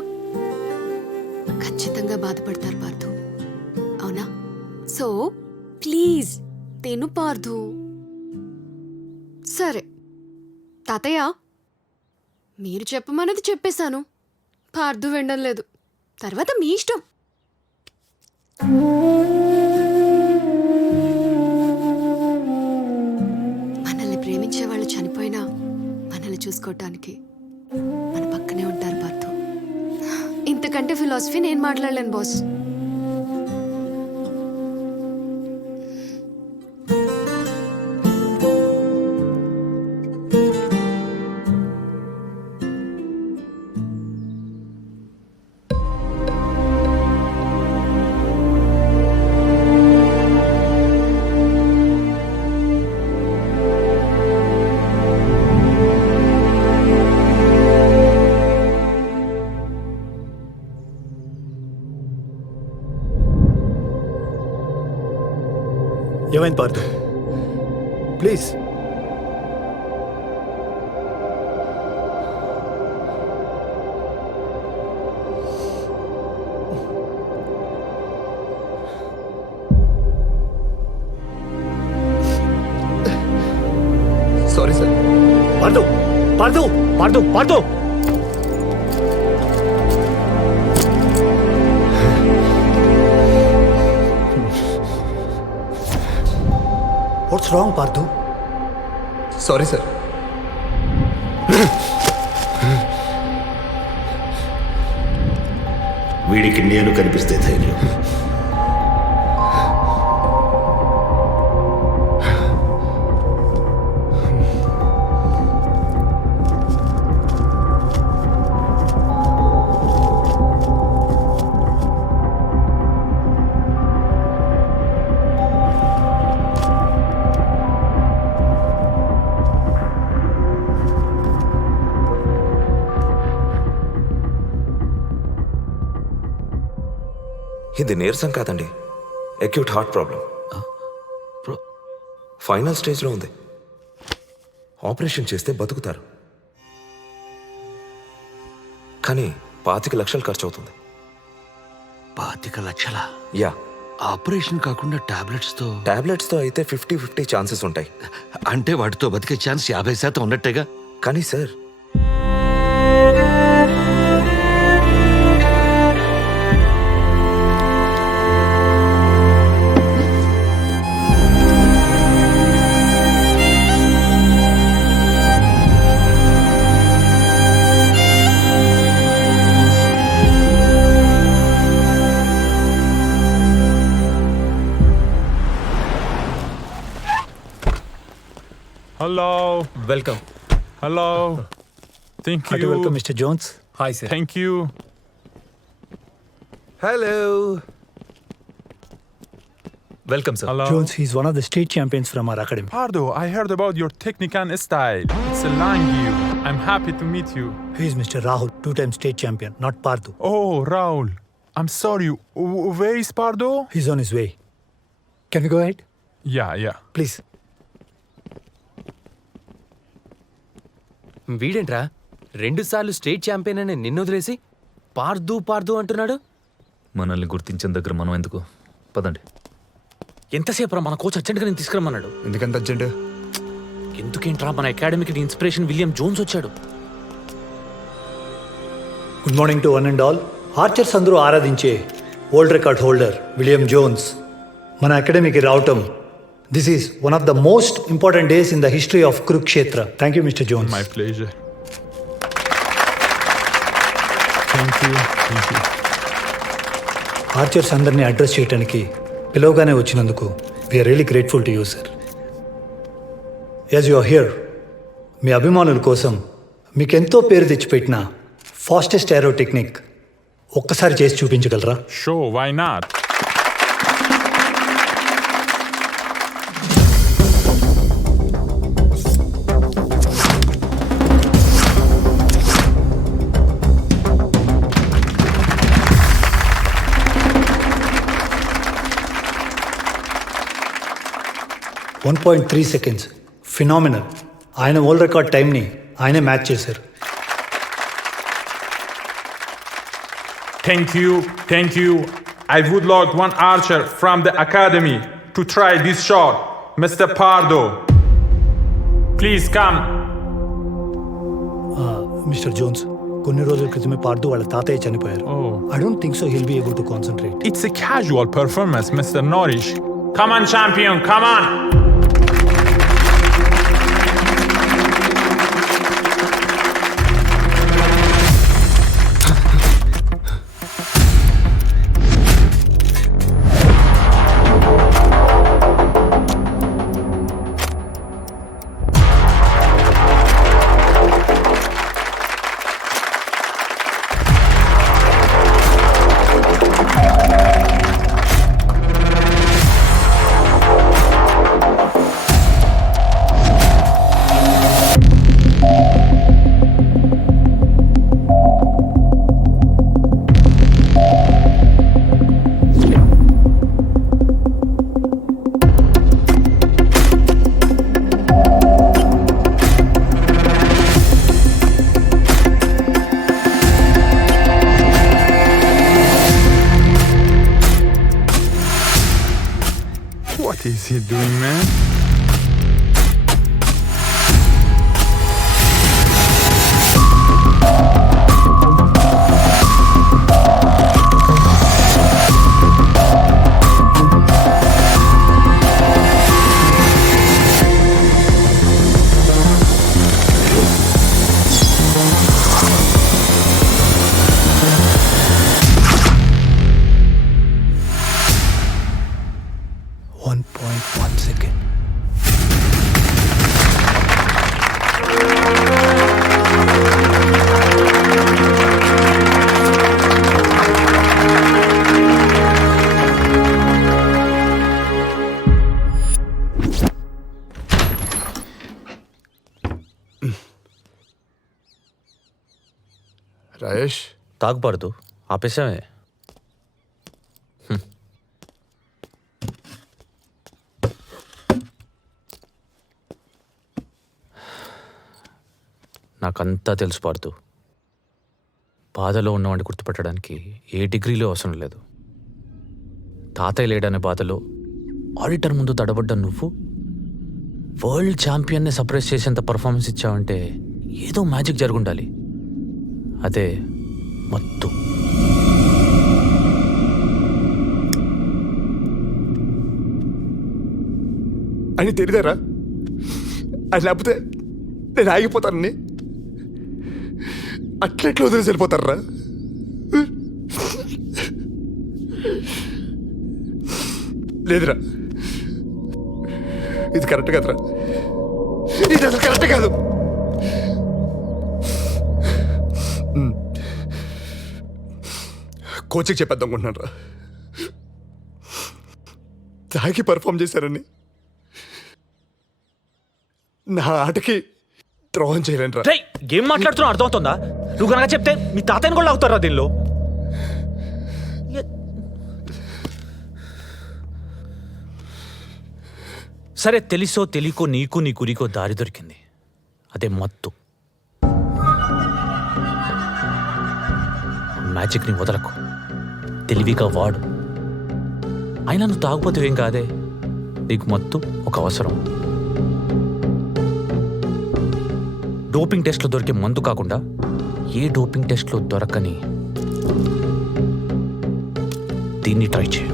ఖచ్చితంగా బాధపడతారు పార్థు, అవునా? సో ప్లీజ్ తిను పార్థు. సరే తాతయ్య, మీరు చెప్పమన్నది చెప్పేశాను. పార్థు వినడం లేదు, తర్వాత మీ ఇష్టం. మనల్ని ప్రేమించే వాళ్ళు చనిపోయినా మనల్ని చూసుకోవటానికి మన పక్కనే ఉంటారు పార్థు. ఇంతకంటే ఫిలాసఫీ నేను మాట్లాడలేను బాస్. ఏమైంది Partha? Please. Sorry sir. Partha Partha Partha Partha what's wrong Partha? Sorry sir. వీడికి నేను కనిపిస్తే ధైర్యం. ఇది నీరసం కాదండి, అక్యూట్ హార్ట్ ప్రాబ్లం. ఫైనల్ స్టేజ్లో ఉంది. ఆపరేషన్ చేస్తే బతుకుతారు, కానీ 25 లక్షలు ఖర్చు అవుతుంది. 25 లక్షలా? యా. ఆపరేషన్ కాకుండా టాబ్లెట్స్తో అయితే 50-50 ఛాన్సెస్ ఉంటాయి. అంటే వాటితో బతికే ఛాన్స్ 50% ఉన్నట్టేగా? కానీ sir, hello, welcome. Hello. Thank you. Welcome mister Jones. Hi sir. Thank you. Hello. Welcome sir. Jones, he's one of the state champions from our academy. Pardo, I heard about your technique and style. It's a line you. I'm happy to meet you. He is Mr. Rahul, two-time state champion, not Parthu. Oh, Raul. I'm sorry. Where is Pardo? He's on his way. Can we go ahead? Yeah. Please. వీడేంట్రా 2 సార్లు state champion అని నిన్ను వదిలేసి పార్దు అంటున్నాడు. మనల్ని గుర్తించిన దగ్గర మనం ఎందుకు? పదండి. ఎంతసేపు రా, మన కోచ్ అర్జెంట్గా నేను తీసుకురమ్మన్నాడు. ఎందుకంత అర్జెంట్? ఎందుకేంట్రా, మన అకాడమీకి ఇన్స్పిరేషన్ విలియం జోన్స్ వచ్చాడు. Good morning to one and all. Archers అందరూ ఆరాధించే world record holder William Jones మన అకాడమీకి రావటం, this is one of the most important days in the history of Kurukshetra. Thank you mister Jones. My pleasure. Thank you. Archers అందరినీ address చేయడానికి పిలవగానే వచ్చినందుకు we are really grateful to you sir. As you are here, మీ అభిమానుల కోసం మీకెంతో పేరు తెచ్చిపెట్టిన fastest ఏరో technique ఒక్కసారి చేసి చూపించగలరా? Sure, why not? .3 seconds. Phenomenal. ఆయన వరల్డ్ రికార్డ్ టైంని ఆయనే మ్యాచ్ చేశారు. Thank you. I would like one archer from the academy to try this shot. Mr. Pardo, please come. Mister Jones, కొన్ని రోజుల క్రితమే పార్దు వాళ్ళ తాతయ్య చనిపోయారు. I don't think so he'll be able to concentrate. It's a casual performance, Mr. Norris. Come on, champion, come on. What is he doing, man? Rayesh, తాగబడదు, ఆపేసామే. నాకంతా తెలుసు పాడుతూ. బాధలో ఉన్నవాడిని గుర్తుపట్టడానికి ఏ డిగ్రీలో అవసరం లేదు. తాతయ్య లేడనే బాధలో ఆడిటర్ ముందు తడబడ్డ నువ్వు వరల్డ్ ఛాంపియన్ని సర్ప్రైజ్ చేసేంత పర్ఫార్మెన్స్ ఇచ్చావంటే ఏదో మ్యాజిక్ జరుగుండాలి. అదే మత్తు. అని తెలియదారా? అది లేకపోతే నేను ఆగిపోతానని అట్లెట్లు వదిలేసి వెళ్ళిపోతారా? లేదురా, ఇది కరెక్ట్ కాదురా, ఇది అసలు కరెక్ట్ కాదు. కోచ్కి చెప్పేద్దాం అనుకుంటున్నాను రా. తాగి పర్ఫామ్ చేశారని నా ఆటకి ద్రోహం చేయలేంట్రా. రేయ్, ఏం మాట్లాడుతున్నావు అర్థమవుతుందా? నువ్వు కనుక చెప్తే మీ తాతయ్యని కూడా లాగుతారా దీనిలో? సరే, తెలిసో తెలియకో నీకు నీ గురికో దారి దొరికింది. అదే మత్తు. మ్యాజిక్ని వదలకు, తెలివిగా వాడు. అయినా నువ్వు తాగుపోతే ఏం కాదే, నీకు మత్తు ఒక అవసరం. డోపింగ్ టెస్ట్లో దొరికే మందు కాకుండా ఏ డోపింగ్ టెస్ట్లో దొరకని దీన్ని ట్రై చేయి.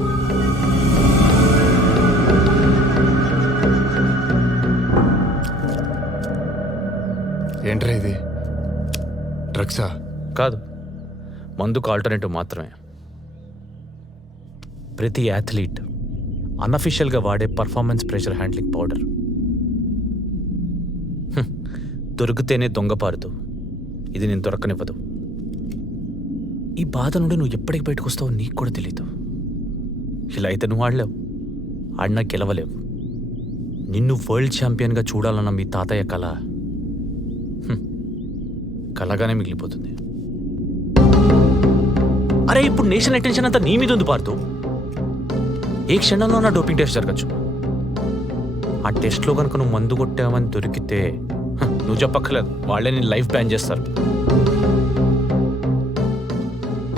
ఏంట్రా ఇది? డ్రగ్సా? కాదు, మందుకు ఆల్టర్నేటివ్ మాత్రమే. ప్రతి అథ్లీట్ అన్అఫీషియల్గా వాడే పర్ఫార్మెన్స్ ప్రెషర్ హ్యాండ్లింగ్ పౌడర్. దొరికితేనే దొంగపారుతూ, ఇది నేను దొరకనివ్వదు. ఈ బాధ నుండి నువ్వు ఎప్పటికి బయటకు వస్తావో నీకు కూడా తెలీదు. ఇలా అయితే నువ్వు ఆడలేవు, ఆడినా గెలవలేవు. నిన్ను వరల్డ్ ఛాంపియన్గా చూడాలన్న మీ తాతయ్య కళ కలగానే మిగిలిపోతుంది. అరే, ఇప్పుడు నేషనల్ అటెన్షన్ అంతా నీ మీద ఉంది పార్తూ. ఏ క్షణంలో నా డోపింగ్ టెస్ట్ జరగచ్చు. ఆ టెస్ట్లో కనుక నువ్వు మందు కొట్టావని దొరికితే నువ్వు చెప్పక్కర్లేదు, వాళ్ళే నేను లైఫ్ బ్యాన్ చేస్తారు.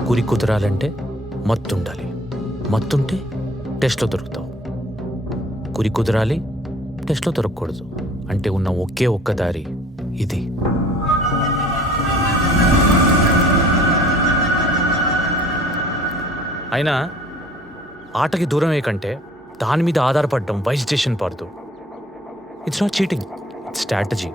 గురి కుదరాలంటే మత్తుండాలి, మత్తుంటే టెస్ట్లో దొరుకుతావు. గురి కుదరాలి, టెస్ట్లో దొరకకూడదు. అంటే ఉన్న ఒకే ఒక్క దారి ఇది. అయినా ఆటకి దూరమే కంటే దాని మీద ఆధారపడడం wise decision Parthu. It's not cheating, it's strategy.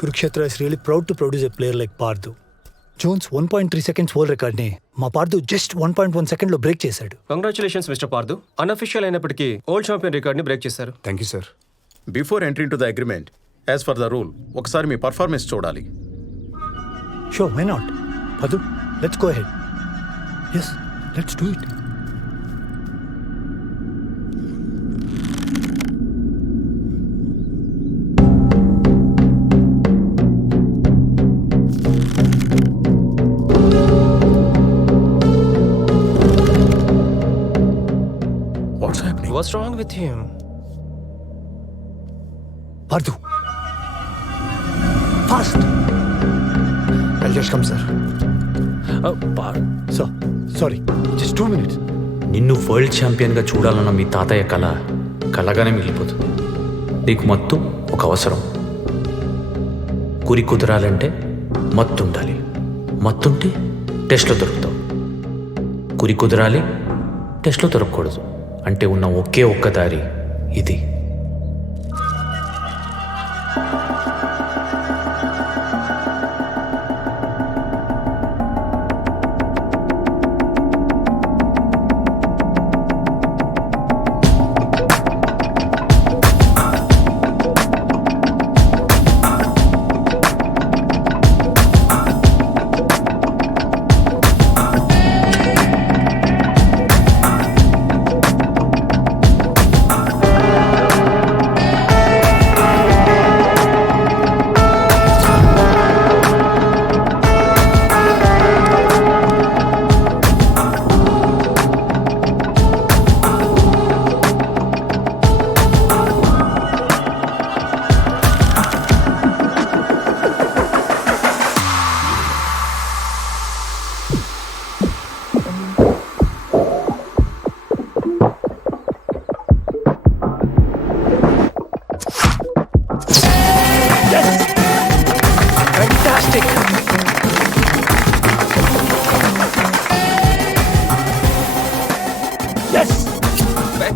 Kurukshetra is really proud to produce a player like Parthu. Jones 1.3 seconds world record ని మా పార్థు జస్ట్ 1.1 సెకండ్ లో బ్రేక్ చేశాడు. Congratulations mister Partha. అన్అఫీషియల్ అయినప్పటికీ ఓల్డ్ ఛాంపియన్ రికార్డ్ ని బ్రేక్ చేశారు. Thank you sir. Before entry to the agreement, as for the rule, ఒకసారి మీ performance చూడాలి. Sure, why not? Parthu, let's go ahead. Yes, let's do it. What's wrong with him? Parthu, fast. I'll just come, sir. Sir, sorry, just 2 minutes. నిన్ను world ఛాంపియన్గా చూడాలన్న మీ తాతయ్య కళ కలగానే మిగిలిపోతుంది. నీకు మత్తు ఒక అవసరం. గురి కుదరాలంటే మత్తు ఉండాలి, మత్తుంటే టెస్ట్లో దొరుకుతావు. గురి కుదరాలి, టెస్ట్లో దొరకకూడదు. అంటే ఉన్న ఒకే ఒక్క దారి ఇది.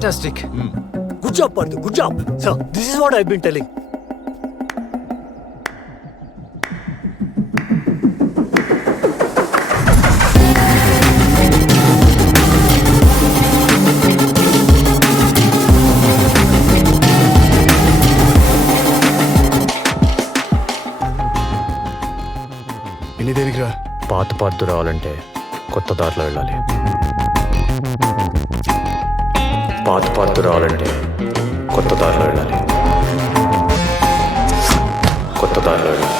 Fantastic. Good job, Parthu. Good job. So, this is what I've been telling. ఎన్ని దేనికి రా? పాత పార్దు రావాలంటే కొత్త దారిలో వెళ్ళాలి. పాత పార్దు రావాలంటే కొత్త దారిలో వెళ్ళాలి. కొత్త దారిలో వెళ్ళాలి.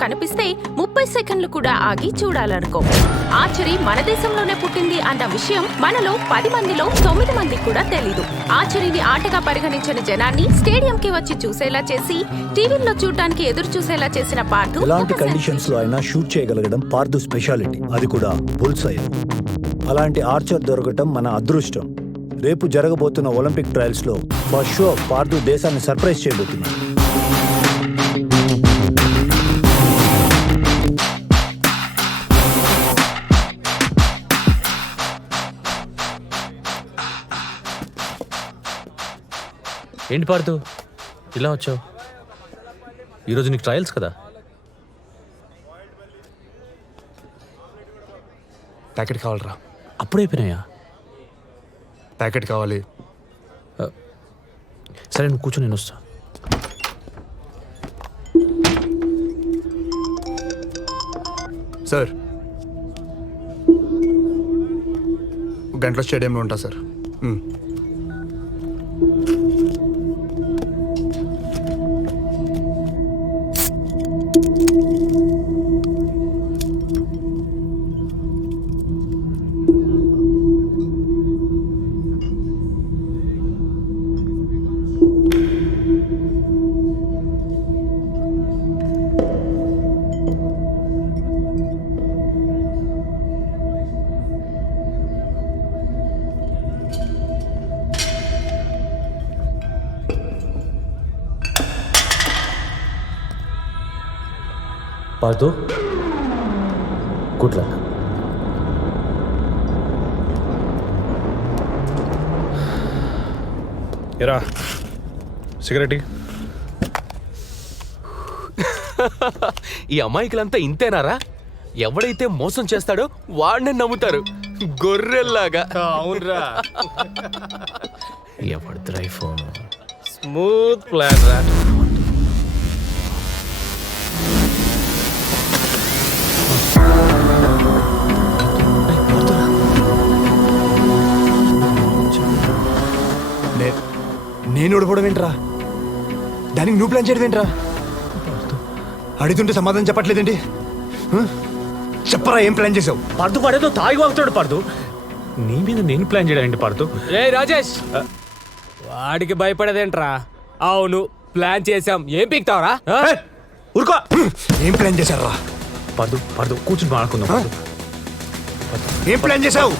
కనిపిస్తే 30 సెకండ్లు కూడా ఆగి చూడాలనుకో. ఆర్చరీ మన దేశంలోనే పుట్టింది అన్న విషయం మనలో 10 మందిలో 9 మందికి కూడా తెలీదు. ఆర్చరీని ఆటగా పరిగణించిన జనాన్ని స్టేడియంకి వచ్చి చూసేలా చేసి టీవీల్లో చూడడానికి ఎదురు చూసేలా చేసిన పార్థు ఎలాంటి కండిషన్స్ లో అయినా షూట్ చేయగలగడం పార్థు స్పెషాలిటీ, అది కూడా బుల్స్ ఐ. అలాంటి ఆర్చర్ దొరకటం మన అదృష్టం. రేపు జరగబోతున్న ఒలింపిక్ ట్రయల్స్ లో ఫర్ షూర్ పార్థు దేశాన్ని సర్ప్రైజ్ చేయబోతున్నాడు. ఏంటి పార్థు ఇలా వచ్చావు? ఈరోజు నీకు ట్రయల్స్ కదా? ప్యాకెట్ కావాలరా? అప్పుడైపోయినాయా? ప్యాకెట్ కావాలి. సరే నువ్వు కూర్చో, నేను వస్తా. సార్, గంటలో స్టేడియంలో ఉంటా సార్. Partha, good luck. ఎరా సిగరెట్. ఈ అమాయకులంతా ఇంతేనారా? ఎవడైతే మోసం చేస్తాడో వాడిని నమ్ముతారు గొర్రెల్లాగా. అవునరా. ఎవరిదిరా ఈ ఫోన్? స్మూత్ ప్లాన్ రా. నేను ఓడిపోవడం ఏంట్రా? దానికి నువ్వు ప్లాన్ చేయడం ఏంట్రా? అడుగుతుంటే సమాధానం చెప్పట్లేదండి. చెప్పరా, ఏం ప్లాన్ చేసావు? పార్థు వాడేదో తాగి వాగుతాడు. పార్థు, నీ మీద నేను ప్లాన్ చేయడం ఏంటి పార్థు? రే రాజేష్, వాడికి భయపడేదేంట్రా? అవును, ప్లాన్ చేసాం. ఏం పీక్తావరా? ఊరుకో. ఏం ప్లాన్ చేశారా? పార్థు పార్థు కూర్చుని మాట్లాడుకుందాం. ఏం ప్లాన్ చేసావు?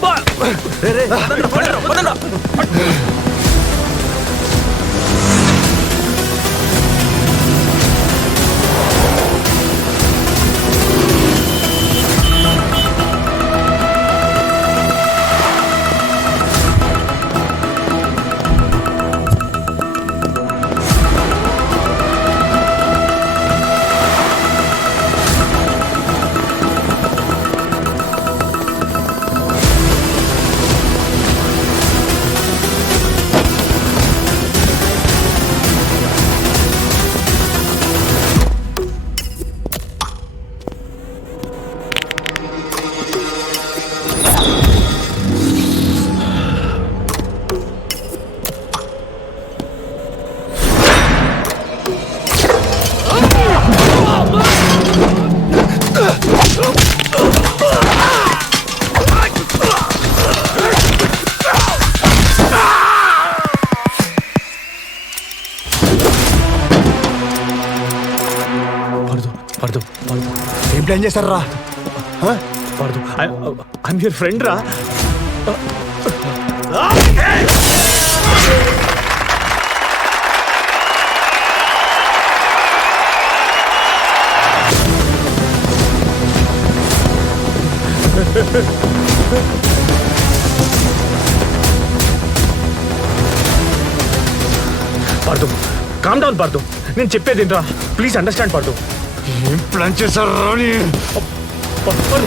పార్దు పార్దు ఏం ప్లాన్ చేశారు రా? పార్దు ఐఎమ్ యువర్ ఫ్రెండ్ రా. పార్దు కామ్ డౌన్ పార్దు, నేను చెప్పేది ఏంట్రా, ప్లీజ్ అండర్స్టాండ్ పార్దు. ఏం ప్లాన్ చేశారు రాని? పార్దు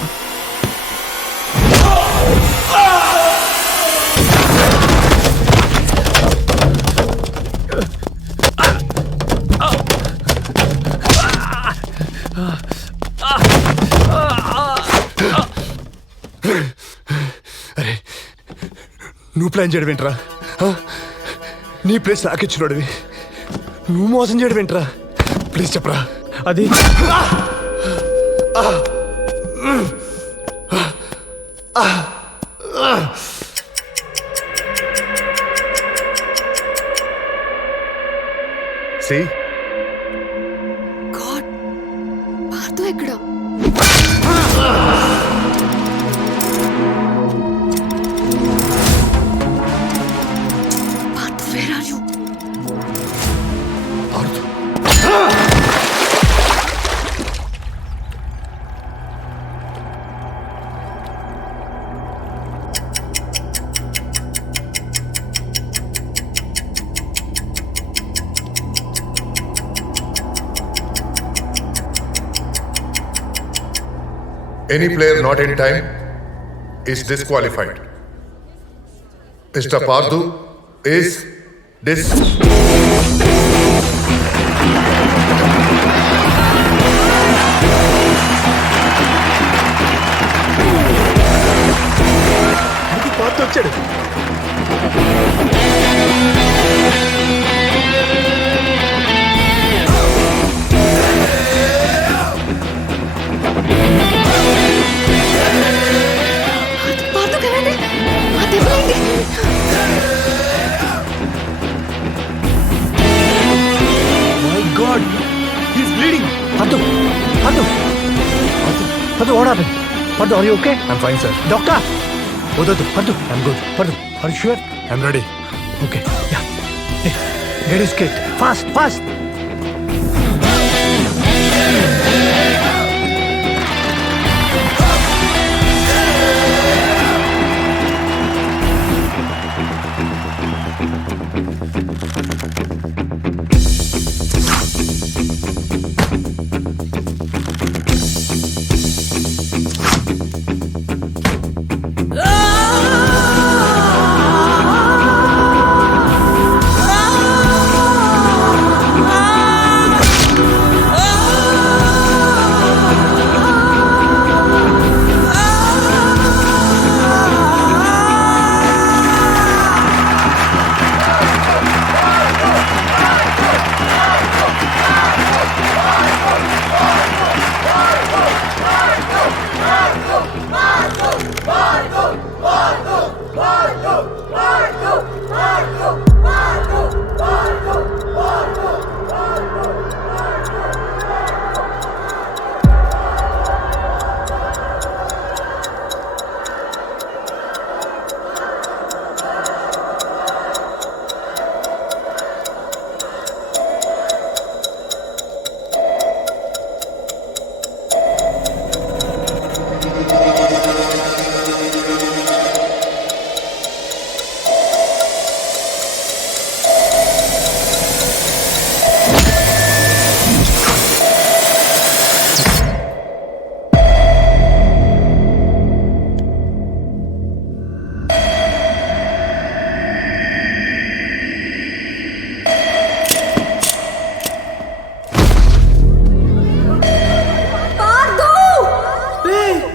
అరే నువ్వు ప్లాన్ చేయడం ఏంట్రా? నీ ప్లేస్ నాకిచ్చినోడివి నువ్వు మోసం చేయడం ఏంట్రా? ప్లీజ్ చెప్పరా. అది See? గాడ్, పార్థు ఎక్కడ? Partha, where are you? Any player not in time is disqualified. Mr. Pardu is Pardhu వచ్చాడు. పార్థు కదండి, ఆ దెబ్బలేంటి? My god, he is bleeding. Parthu Parthu Parthu, what happened? Parthu, are you okay? I'm fine sir. Doctor వద్దు Parthu, I'm good. Parthu, are you sure? I'm ready. Okay, yeah, get his kit fast fast.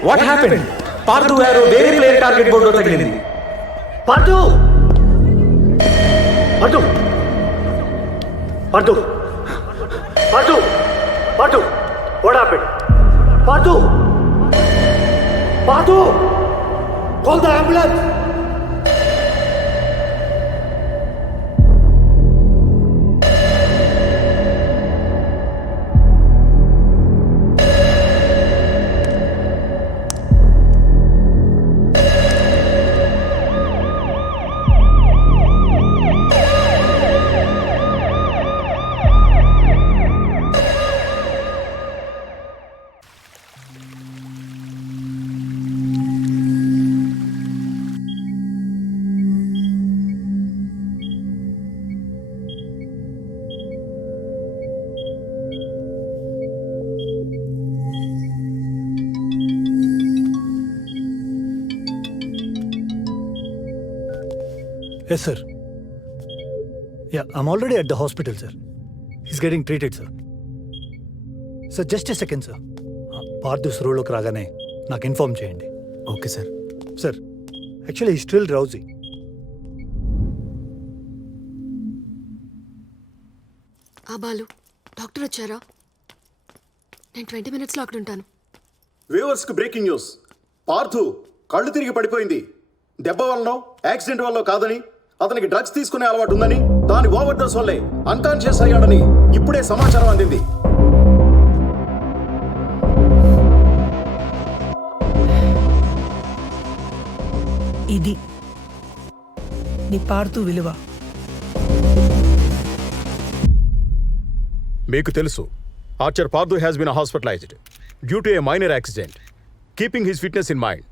What happened? Parthu arrow వేరే player target బోర్డులో తగిలింది. Parthu Parthu Parthu Parthu Parthu, what happened? Parthu Parthu, call the ambulance. Yes, sir. Yeah, I'm already at the hospital, sir. He's getting treated, sir. Sir, just a second, sir. Parthu స్రోలోకి రాగానే నాకు inform చేయండి. Okay sir. Sir, actually he still drowsy. Balu, doctor వచ్చారా? నేను 20 minutesలో అక్కడ ఉంటాను. వ్యూవర్స్కి breaking news. Partha కళ్ళు తిరిగి పడిపోయింది. దెబ్బ వల్లనో యాక్సిడెంట్ వల్ల కాదని, అతనికి డ్రగ్స్ తీసుకునే అలవాటు ఉందని, దాని ఓవర్ డోస్ వల్లే అన్కాన్షియస్ అయ్యాడని ఇప్పుడే సమాచారం అందింది. ఇది నీ పార్థు విలువ. మీకు తెలుసు, archer Parthu has been hospitalized due to a minor accident. Keeping his fitness in mind,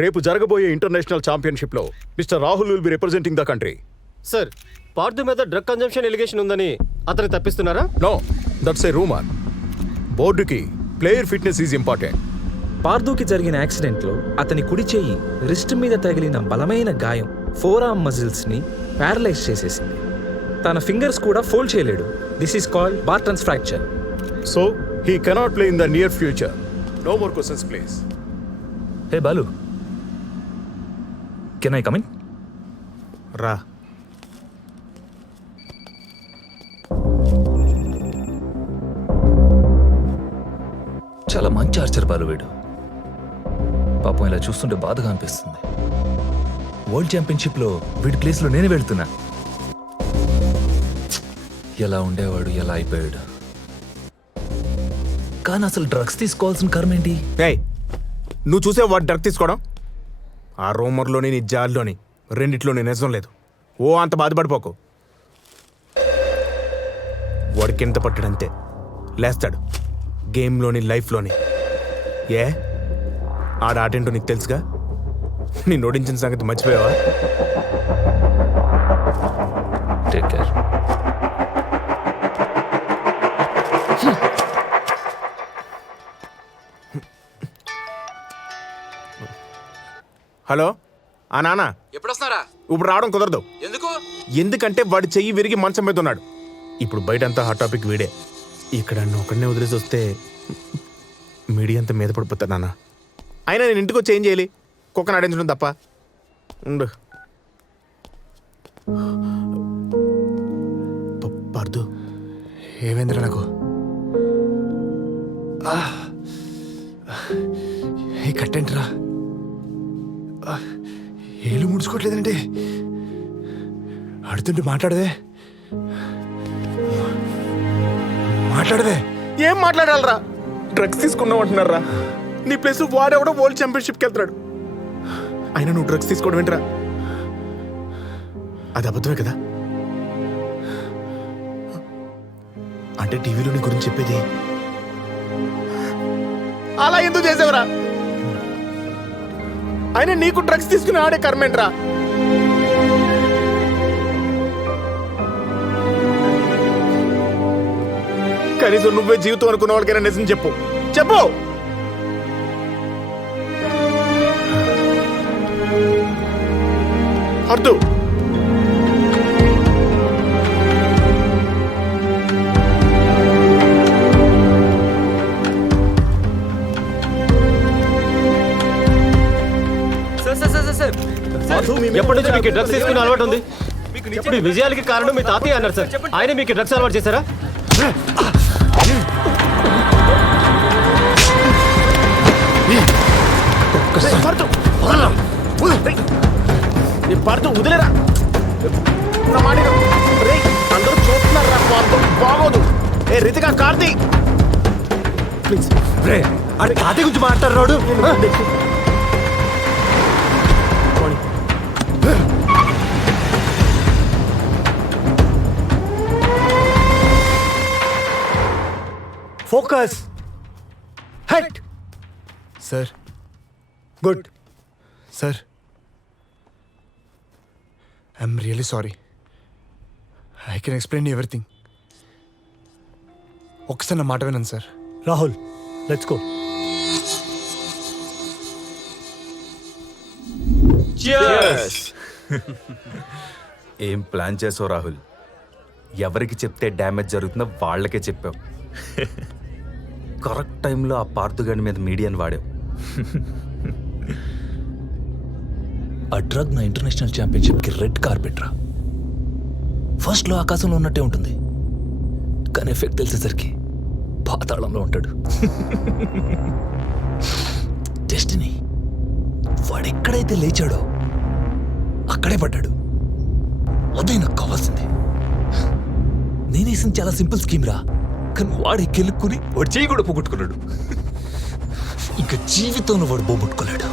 రేపు జరగబోయే ఇంటర్నేషనల్ ఛాంపియన్షిప్లో mister Rahul will be representing the country. Sir, Parthu మీద డ్రగ్ కన్జంప్షన్ ఎలిగేషన్ ఉందని అతన్ని తప్పిస్తున్నారా? No, that's a rumour. బోర్డుకి ప్లేయర్ ఫిట్నెస్ ఈజ్ ఇంపార్టెంట్. పార్థుకి జరిగిన యాక్సిడెంట్లో అతని కుడి చెయ్యి రిస్ట్ మీద తగిలిన బలమైన గాయం ఫోర్ ఆర్మ్ మజిల్స్ని ప్యారలైజ్ చేసేసింది. తన ఫింగర్స్ కూడా ఫోల్డ్ చేయలేడు. This is called Barton's fracture. So he cannot play in the near future. No more questions please. Hey Balu, can I come in? రా. చాలా మంచి ఆర్చర్ బాలు వీడు. పాపం ఇలా చూస్తుంటే బాధగా అనిపిస్తుంది. వరల్డ్ ఛాంపియన్షిప్లో వీడి ప్లేస్లో నేను వెళ్తున్నా. ఎలా ఉండేవాడు, ఎలా అయిపోయాడు. కానీ అసలు డ్రగ్స్ తీసుకోవాల్సిన కర్మ ఏంటి? ఏయ్, నువ్వు చూసే వాడు డ్రగ్ తీసుకోవడం? ఆ రూమర్లోని నీ జాల్లోని రెండిట్లోని నిజం లేదు. ఓ అంత బాధపడిపోకు. వాడికి ఎంత పట్టాడంతే లేస్తాడు, గేమ్లోని లైఫ్లోని. ఏ ఆడేంటో నీకు తెలుసుగా. నేను ఓడించిన సంగతి మర్చిపోయావా? Take care. హలో, ఆ నాన్న ఎప్పుడు వస్తున్నారా? ఇప్పుడు రావడం కుదరదు. ఎందుకు? ఎందుకంటే వాడి చెయ్యి విరిగి మంచం మీద ఉన్నాడు. ఇప్పుడు బయటంతా హాట్ టాపిక్ వీడే. ఇక్కడ ఒకడినే వదిలేసి వస్తే మీడియా అంతా మీద పడిపోతాడు నాన్న. అయినా నేను ఇంటికి వచ్చి ఏం చేయాలి? కుక్కను ఆడించడం తప్ప. ఉండు. పార్థు, ఏమైందిరా నాకు? ఏ కట్టేంటిరా? ఏళ్ళు ముడుచుకోవట్లేదండి. ఆడుతుంటే మాట్లాడవే. ఏం మాట్లాడాలరా? డ్రగ్స్ తీసుకున్నావు అంటున్నారా? నీ ప్లేస్ వాడెవడో వరల్డ్ ఛాంపియన్షిప్కి వెళ్తాడు. అయినా నువ్వు డ్రగ్స్ తీసుకోవడం ఏంట్రా? అది అబద్ధమే కదా? అంటే టీవీలో నీ గురించి చెప్పేది అలా ఎందుకు చేసావురా? అయినా నీకు డ్రగ్స్ తీసుకుని ఆడే కర్మేంట్రా? కనీసం నువ్వే జీవితం అనుకున్న వాళ్ళకైనా నిజం చెప్పు. చెప్పు. అర్థం. ఎప్పటి నుంచి మీకు డ్రగ్స్ తీసుకునే అలవాటు ఉంది? ఇప్పుడు ఈ విజయాలకి కారణం మీ తాతయ్య అన్నారు సార్. ఆయన మీకు డ్రగ్స్ అలవాటు చేశారా? వదిలేరా నా మాట. అందరూ చూస్తున్నారా? బాగోదు. ఏ రితికా, కార్తీక్ ప్లీజ్. అది తాతయ్య గురించి మాట్లాడరాడు. Focus. Head. Sir. Good. Sir, I'm really sorry. I can explain everything. ఒకసారి నా మాట వినండి సార్. Rahul, let's go. ఏం ప్లాన్ చేసావు రాహుల్? ఎవరికి చెప్తే డ్యామేజ్ జరుగుతుందో వాళ్ళకే చెప్పావు. కరెక్ట్ టైంలో ఆ పార్థుగాడి మీద మీడియాని వాడావు. ఆ డ్రగ్ నా ఇంటర్నేషనల్ ఛాంపియన్షిప్కి రెడ్ కార్పెట్ రా. ఫస్ట్లో ఆకాశంలో ఉన్నట్టే ఉంటుంది, కానీ ఎఫెక్ట్ తెలిసేసరికి పాతాళంలో ఉంటాడు. డెస్టినీ వాడెక్కడైతే లేచాడో అక్కడే పడ్డాడు. అదే నాకు కావాల్సింది. నేనేసిన చాలా సింపుల్ స్కీమ్ రా, కానీ వాడు కెలుక్కుని వాడు చేయి కూడా పోగొట్టుకున్నాడు. ఇంకా జీవితంలో వాడు పోగొట్టుకోలేడు.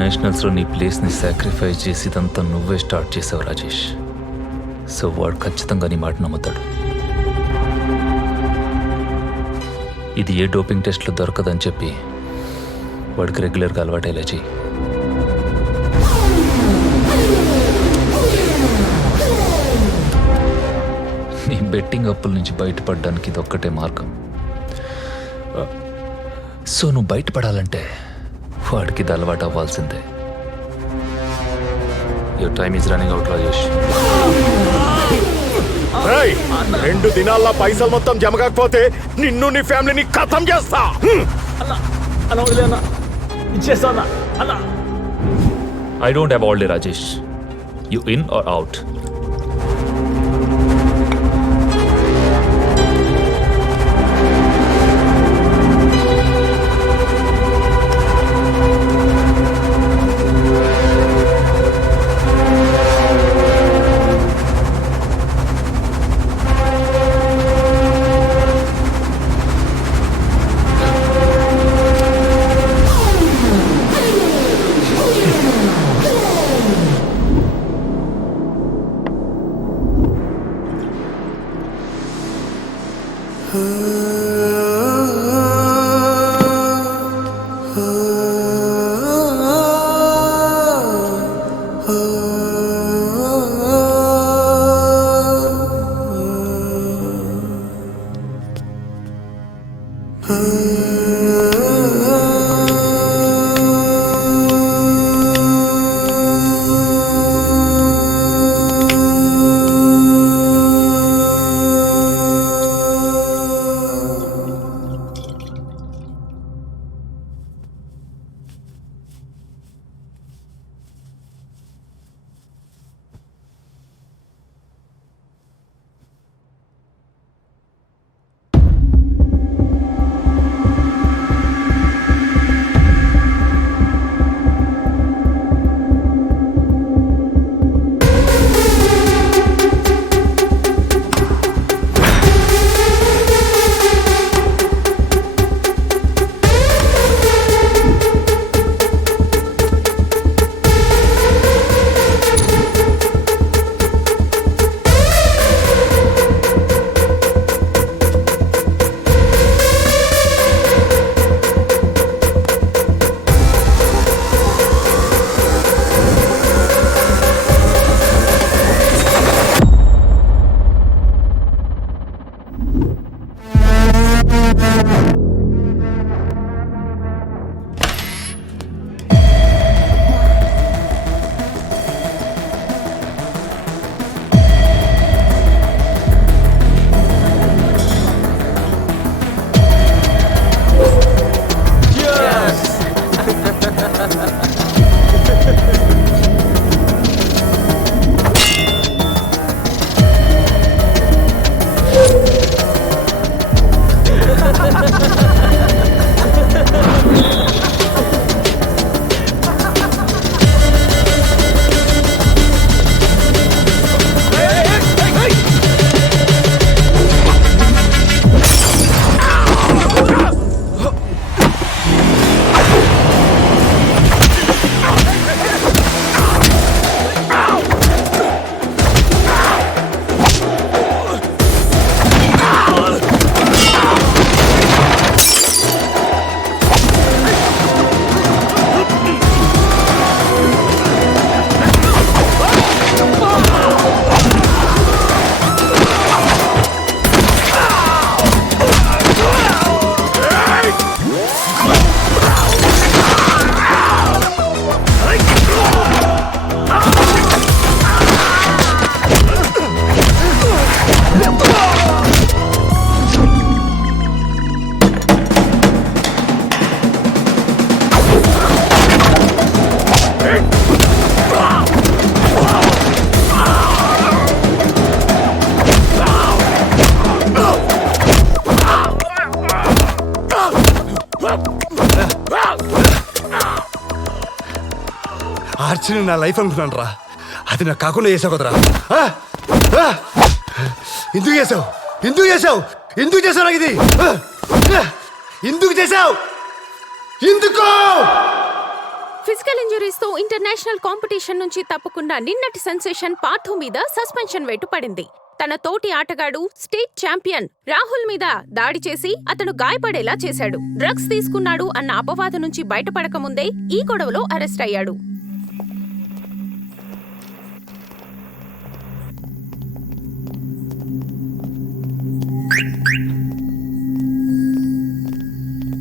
నేషనల్స్లో నీ ప్లేస్ని సాక్రిఫైస్ చేసి ఇదంతా నువ్వే స్టార్ట్ చేసావు రాజేష్. సో వాడు ఖచ్చితంగా నీ మాట నమ్ముతాడు. ఇది ఏ డోపింగ్ టెస్ట్లో దొరకదని చెప్పి వాడికి రెగ్యులర్గా అలవాటేలా చెయ్యి. నీ బెట్టింగ్ అప్పుల నుంచి బయటపడడానికి ఇది ఒక్కటే మార్గం. సో నువ్వు బయటపడాలంటే వాడికి ఇది అలవాటు అవ్వాల్సిందే. Your time is running out Rajesh. 2 దినాల్లో పైసలు మొత్తం జమ కాకపోతే నిన్ను నీ ఫ్యామిలీని ఖతం చేస్తా. I don't have all day, Rajesh. You in or out? Ha ha ha! Archer నా లైఫ్ అనుకున్నాను రా, అది నాకు కాకుండా చేసావు కదరా. ఎందుకు చేసావు ఎందుకు చేసావు ఎందుకు చేసావు నాకు ఇది? ఎందుకు చేసావు ఎందుకు? ఫిజికల్ ఇంజరీస్ తో ఇంటర్నేషనల్ కాంపిటీషన్ నుంచి తప్పకుండా నిన్నటి సెన్సేషన్ పార్థు మీద సస్పెన్షన్ వేటు పడింది. తన తోటి ఆటగాడు స్టేట్ ఛాంపియన్ రాహుల్ మీద దాడి చేసి అతను గాయపడేలా చేశాడు. డ్రగ్స్ తీసుకున్నాడు అన్న అపవాదు నుంచి బయటపడక ముందే ఈ గొడవలో అరెస్ట్ అయ్యాడు.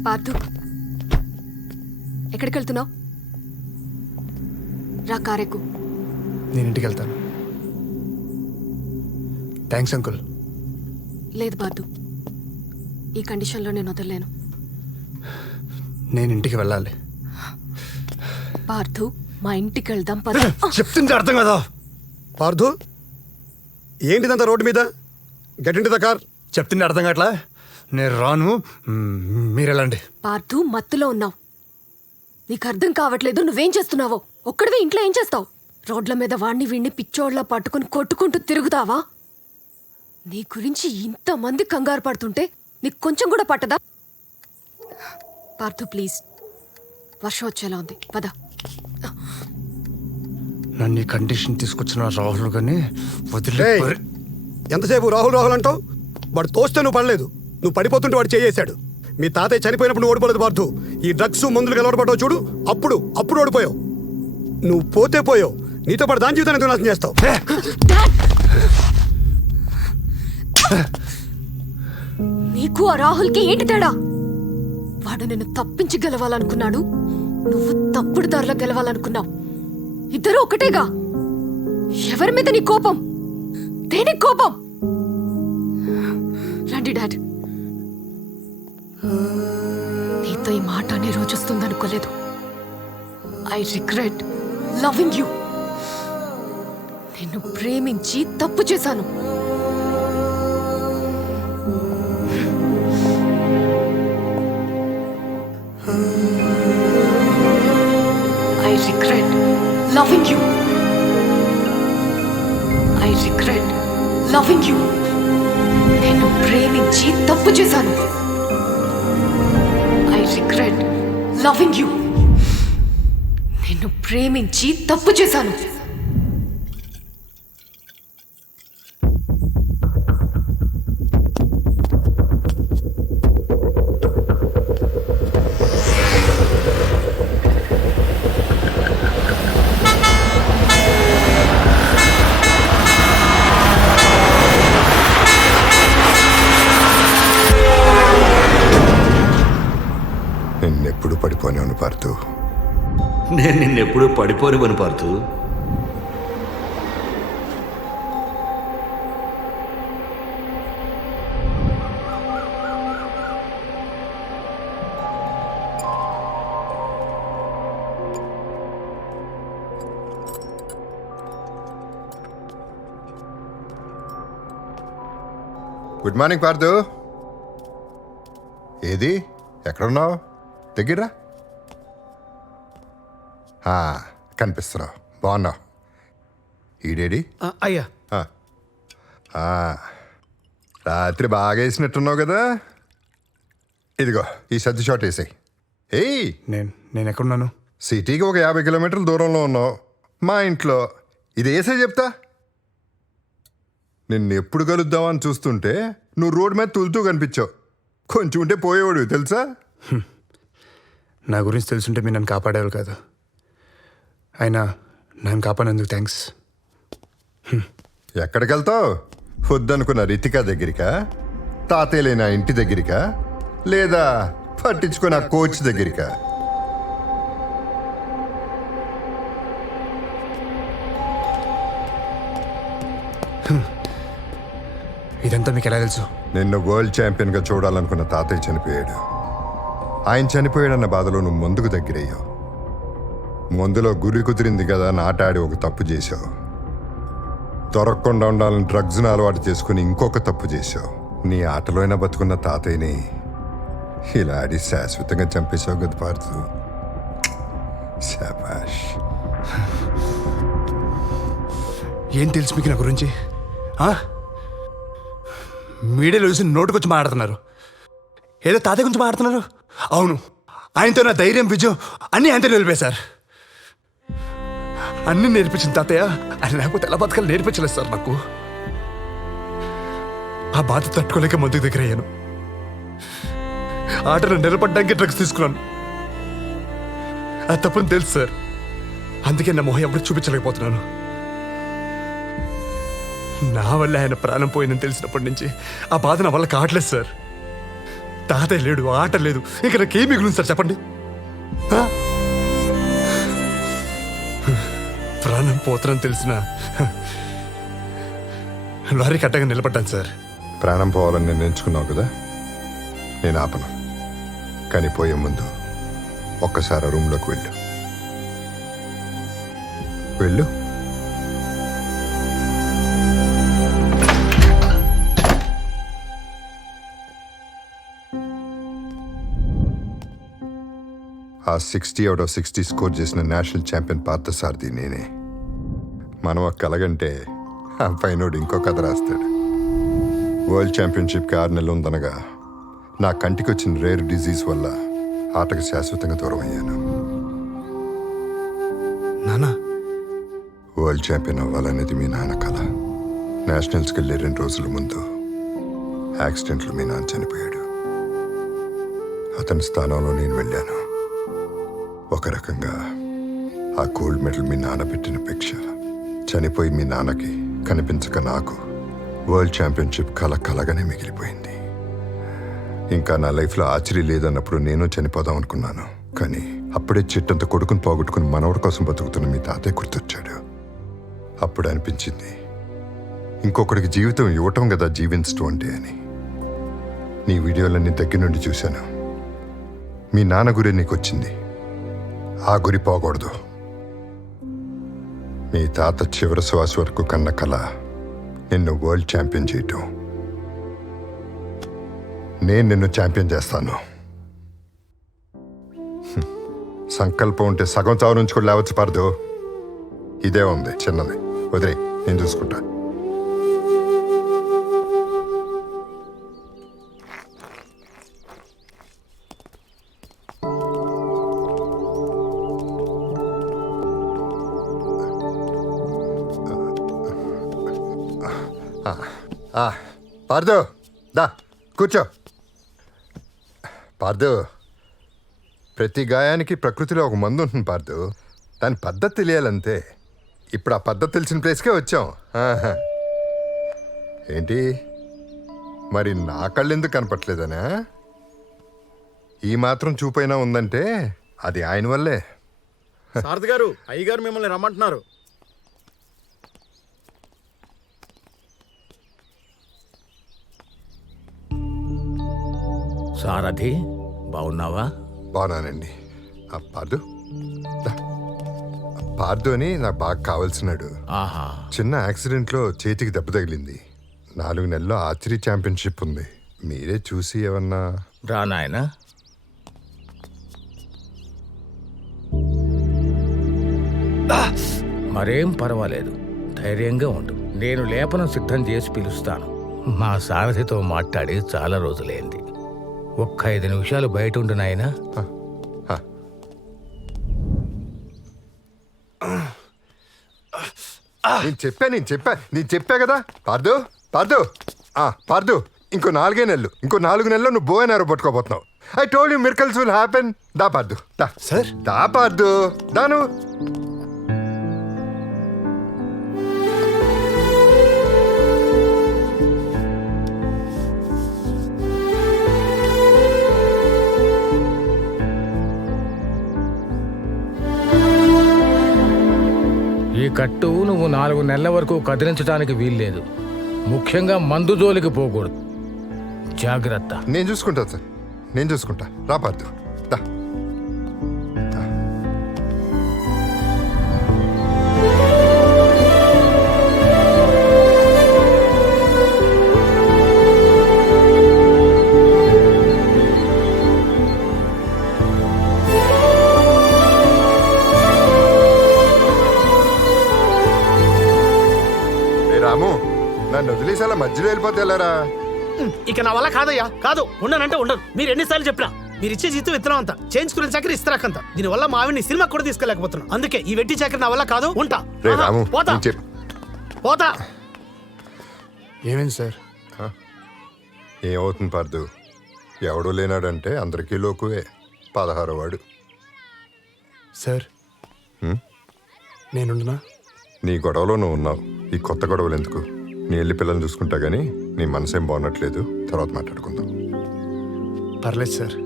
పార్థు, ఎక్కడికి వెళ్తున్నావు? రా, కారెక్కు. నేను ఇంటికి వెళ్తాను. Thanks uncle. లేదు పార్థు, ఈ కండిషన్లో నేను వదలలేను. నేను ఇంటికి వెళ్ళాలి. పార్థు, మా ఇంటికి వెళ్దాం పద. చెప్తుంటే అర్థం కదా పార్థు? ఏంటిదంతా రోడ్డు మీద? Get in to the car. చెప్తుంటే అర్థం కావట్లా? నేను రాను, మీరు వెళ్ళండి. పార్థు, మత్తులో ఉన్నావు. నీకు అర్థం కావట్లేదు నువ్వేం చేస్తున్నావో. ఒక్కడివే ఇంట్లో ఏం చేస్తావు? రోడ్ల మీద వాణ్ణి వీణ్ణి పిచ్చోడ్లా పట్టుకుని కొట్టుకుంటూ తిరుగుతావా? నీ గురించి ఇంతమంది కంగారు పడుతుంటే నీకు కొంచెం కూడా పట్టదా? పార్థు ప్లీజ్, వర్షం వచ్చేలా ఉంది, పద. నన్ను ఈ కండిషన్ తీసుకొచ్చిన రాహుల్ కానీ వదిలే. ఎంతసేపు రాహుల్ రాహుల్ అంటావు? వాడు తోస్తే నువ్వు పడలేదు, నువ్వు పడిపోతుంటే వాడు చేయేశాడు. మీ తాతయ్య చనిపోయినప్పుడు నువ్వు ఓడిపోలేదు పార్థు. ఈ డ్రగ్స్ మందులు కలవడపడ్డావు చూడు, అప్పుడు ఓడిపోయావు. నువ్వు పోతే పోయావు, నీతో పాటు దాని జీవితాన్ని ఎందుకు నాశనం చేస్తావు? నీకు ఆ రాహుల్కి ఏంటి తేడా? వాడు నిన్ను తప్పించి గెలవాలనుకున్నాడు, నువ్వు తప్పుడు దారిలో గెలవాలనుకున్నావు. ఇద్దరూ ఒకటేగా. ఎవరి మీద నీ కోపం? దేనికి కోపం? రండి డాడ్. నీతో ఈ మాట అనే రోజు వస్తుందనుకోలేదు. I regret loving you. నిన్ను ప్రేమించి తప్పు చేశాను. I regret loving you. I regret loving you. నేను ప్రేమించి తప్పు చేశాను. I regret loving you. నేను ప్రేమించి తప్పు చేశాను. నిన్నెప్పుడు పడిపోయాను పార్థు. నేను నిన్నెప్పుడు పడిపోనివను పార్థు. Good morning Parthu. ఏది ఎక్కడున్నావు? దగ్గర కనిపిస్తున్నావు, బాగున్నావు. ఈడేడి? అయ్యా, రాత్రి బాగా వేసినట్టున్నావు కదా. ఇదిగో ఈ సర్ది షాట్ వేసాయి. ఏయ్, నేను ఎక్కడున్నాను? సిటీకి ఒక 50 కిలోమీటర్ల దూరంలో ఉన్నావు, మా ఇంట్లో. ఇది వేసే చెప్తా. నిన్ను ఎప్పుడు కలుద్దామని చూస్తుంటే నువ్వు రోడ్డు మీద తులుతూ కనిపించావు. కొంచెం ఉంటే పోయేవాడు తెలుసా. నా గురించి తెలుసుంటే మీరు నన్ను కాపాడేవాళ్ళు కాదు. అయినా నన్ను కాపాడినందుకు థ్యాంక్స్. ఎక్కడికి వెళ్తావు? వద్దనుకున్న రితికా దగ్గరికా, తాతయ్య లేని ఆ ఇంటి దగ్గరికా, లేదా పట్టించుకున్న కోచ్ దగ్గరికా? ఇదంతా మీకు ఎలా తెలుసు? నిన్ను వరల్డ్ ఛాంపియన్గా చూడాలనుకున్న తాతయ్య చనిపోయాడు. ఆయన చనిపోయాడన్న బాధలో నువ్వు ముందుకు దగ్గరయ్యావు. ముందులో గురి కుదిరింది కదా అని ఆట ఆడి ఒక తప్పు చేశావు. దొరకకుండా ఉండాలని డ్రగ్స్ను అలవాటు చేసుకుని ఇంకొక తప్పు చేశావు. నీ ఆటలో అయినా బతుకున్న తాతయ్యని ఇలా ఆడి శాశ్వతంగా చంపేశావు కదా పార్థు. శాబాష్. ఏం తెలుసు మీకు నా గురించి? మీడియాలో చూసి నోటుకొచ్చి మాట్లాడుతున్నారు. ఏదో తాతయ్య గురించి మాట్లాడుతున్నారు. అవును, ఆయనతో నా ధైర్యం, విజయం అన్నీ ఆయనతో నిలిపేశారు. అన్నీ నేర్పించింది తాతయ్య. ఆయన లేకపోతే ఎలా బతకాలి నేర్పించలేదు సార్ నాకు. ఆ బాధ తట్టుకోలేక మందుకు దగ్గర అయ్యాను. ఆటలో నిలబడడానికి డ్రగ్స్ తీసుకున్నాను. అది తప్పని తెలుసు సార్. అందుకే నా మొహం ఎవరికి చూపించలేకపోతున్నాను. నా వల్ల ఆయన ప్రాణం పోయిందని తెలిసినప్పటి నుంచి ఆ బాధ నా వల్ల కావట్లేదు సార్. తాతయ్య లేడు, ఆట లేదు, ఇక నాకేం మిగులుంది సార్ చెప్పండి? ప్రాణం పోతానని తెలిసిన లారీకి అడ్డగా నిలబడ్డాను సార్. ప్రాణం పోవాలని నేను ఎంచుకున్నావు కదా, నేను ఆపను. కానీ పోయే ముందు ఒక్కసారి రూమ్లోకి వెళ్ళు. వెళ్ళు. ఆ 60 out of 60 స్కోర్ చేసిన నేషనల్ ఛాంపియన్ పార్థసారథి నేనే. మనం ఒక కలగంటే ఆ పైనోడు ఇంకో కథ రాస్తాడు. వరల్డ్ ఛాంపియన్షిప్కి 6 నెలలు ఉందనగా నా కంటికి వచ్చిన రేర్ డిజీజ్ వల్ల ఆటకు శాశ్వతంగా దూరం అయ్యాను. నానా, వరల్డ్ ఛాంపియన్ అవ్వాలనేది మీ నాన్న కళ. నేషనల్స్కి వెళ్ళే 2 రోజుల ముందు యాక్సిడెంట్లో మీ నాన్న చనిపోయాడు. అతని స్థానంలో నేను వెళ్ళాను. ఒక రకంగా ఆ గోల్డ్ మెడల్ మీ నాన్న పెట్టిన భిక్ష. చనిపోయి మీ నాన్నకి కనిపించక నాకు వరల్డ్ ఛాంపియన్షిప్ కలగానే మిగిలిపోయింది. ఇంకా నా లైఫ్లో ఆర్చరీ లేదన్నప్పుడు నేను చనిపోదాం అనుకున్నాను. కానీ అప్పుడే చెట్టంత కొడుకుని పోగొట్టుకుని మనవడి కోసం బతుకుతున్న మీ తాతయ్య గుర్తొచ్చాడు. అప్పుడు అనిపించింది ఇంకొకడికి జీవితం ఇవ్వటం కదా జీవించటం అంటే అని. నీ వీడియోలన్నీ దగ్గర నుండి చూశాను. మీ నాన్న గురి నీకు వచ్చింది, ఆ గురి పోకూడదు. మీ తాత చివరి శ్వాస వరకు కన్న కల నిన్ను వరల్డ్ ఛాంపియన్ చేయటం. నేను నిన్ను ఛాంపియన్ చేస్తాను. సంకల్పం ఉంటే సగం చావు నుంచి కూడా లేవచ్చు పడదు. ఇదే ఉంది చిన్నది, వదిలే, నేను చూసుకుంటా. పార్దు, దా కూర్చో. పార్దు, ప్రతి గాయానికి ప్రకృతిలో ఒక మందు ఉంటుంది పార్దు. దాని పద్ధతి తెలియాలంతే. ఇప్పుడు ఆ పద్ధతి తెలిసిన ప్లేస్కే వచ్చాం. ఏంటి మరి నా కళ్ళు ఎందుకు కనపట్లేదనా? ఈ మాత్రం చూపైనా ఉందంటే అది ఆయన వల్లే. సారథి గారు, అయ్యగారు మిమ్మల్ని రమ్మంటున్నారు. సారథి, బాగున్నావా? బాగున్నానండి. పార్దు, పార్దు అని నాకు బాగా కావాల్సినాడు. చిన్న యాక్సిడెంట్లో చేతికి దెబ్బ తగిలింది. 4 నెలల్లో ఆర్చరీ ఛాంపియన్షిప్ ఉంది. మీరే చూసి ఏమన్నా. రా నాయనా. మరేం పర్వాలేదు, ధైర్యంగా ఉండు. నేను లేపనం సిద్ధం చేసి పిలుస్తాను. మా సారథితో మాట్లాడి చాలా రోజులైంది. ఒక్క 5 నిమిషాలు బయట ఉండు నాయనా. నేను చెప్పా కదా పార్దు. పార్దు, ఇంకో 4 నెలలు, ఇంకో 4 నెలల్లో నువ్వు బోయనారో పట్టుకోబోతున్నావు. I told you miracles will happen. దా పార్దు, దా సార్, దా పార్దు, దాను. ఈ కట్టు నువ్వు 4 నెలల వరకు కదిలించడానికి వీల్లేదు. ముఖ్యంగా మందు జోలికి పోకూడదు. జాగ్రత్త. నేను చూసుకుంటా సార్, నేను చూసుకుంటా. రా పార్దు, దా. మధ్యలో వెళ్ళిపోతే వెళ్ళారా? ఇక నా వల్ల కాదయ్యా, కాదు. ఉండనంటే ఉండను. మీరు ఎన్నిసార్లు చెప్పినా మీరు ఇచ్చే జీతం విత్తనం అంతా, చేయించుకునే చాకరీ ఇస్తారాకంత. దీనివల్ల మా ఆవిడ్ని సినిమా కూడా తీసుకెళ్ళకపోతున్నాను. అందుకే ఈ వెట్టి చాకరీ నా వల్ల కాదు. ఉంటా. రే ఆహా, రాము, పోతా నేను చెప్పు. పోతా. ఏమైంది సార్? ఏమవుతుంది పార్దు? ఎవడూ లేనాడంటే అందరికీ లోకువే. 16వ వాడు. సార్ హ్మ్? నేనుండనా? నీ గొడవలో నువ్వు ఉన్నావు. ఈ కొత్త గొడవలు ఎందుకు? నీ వెళ్ళి పిల్లల్ని చూసుకుంటా గానీ నీ మనసేం బాగున్నట్లేదు. తర్వాత మాట్లాడుకుందాం. పర్లేదు సార్,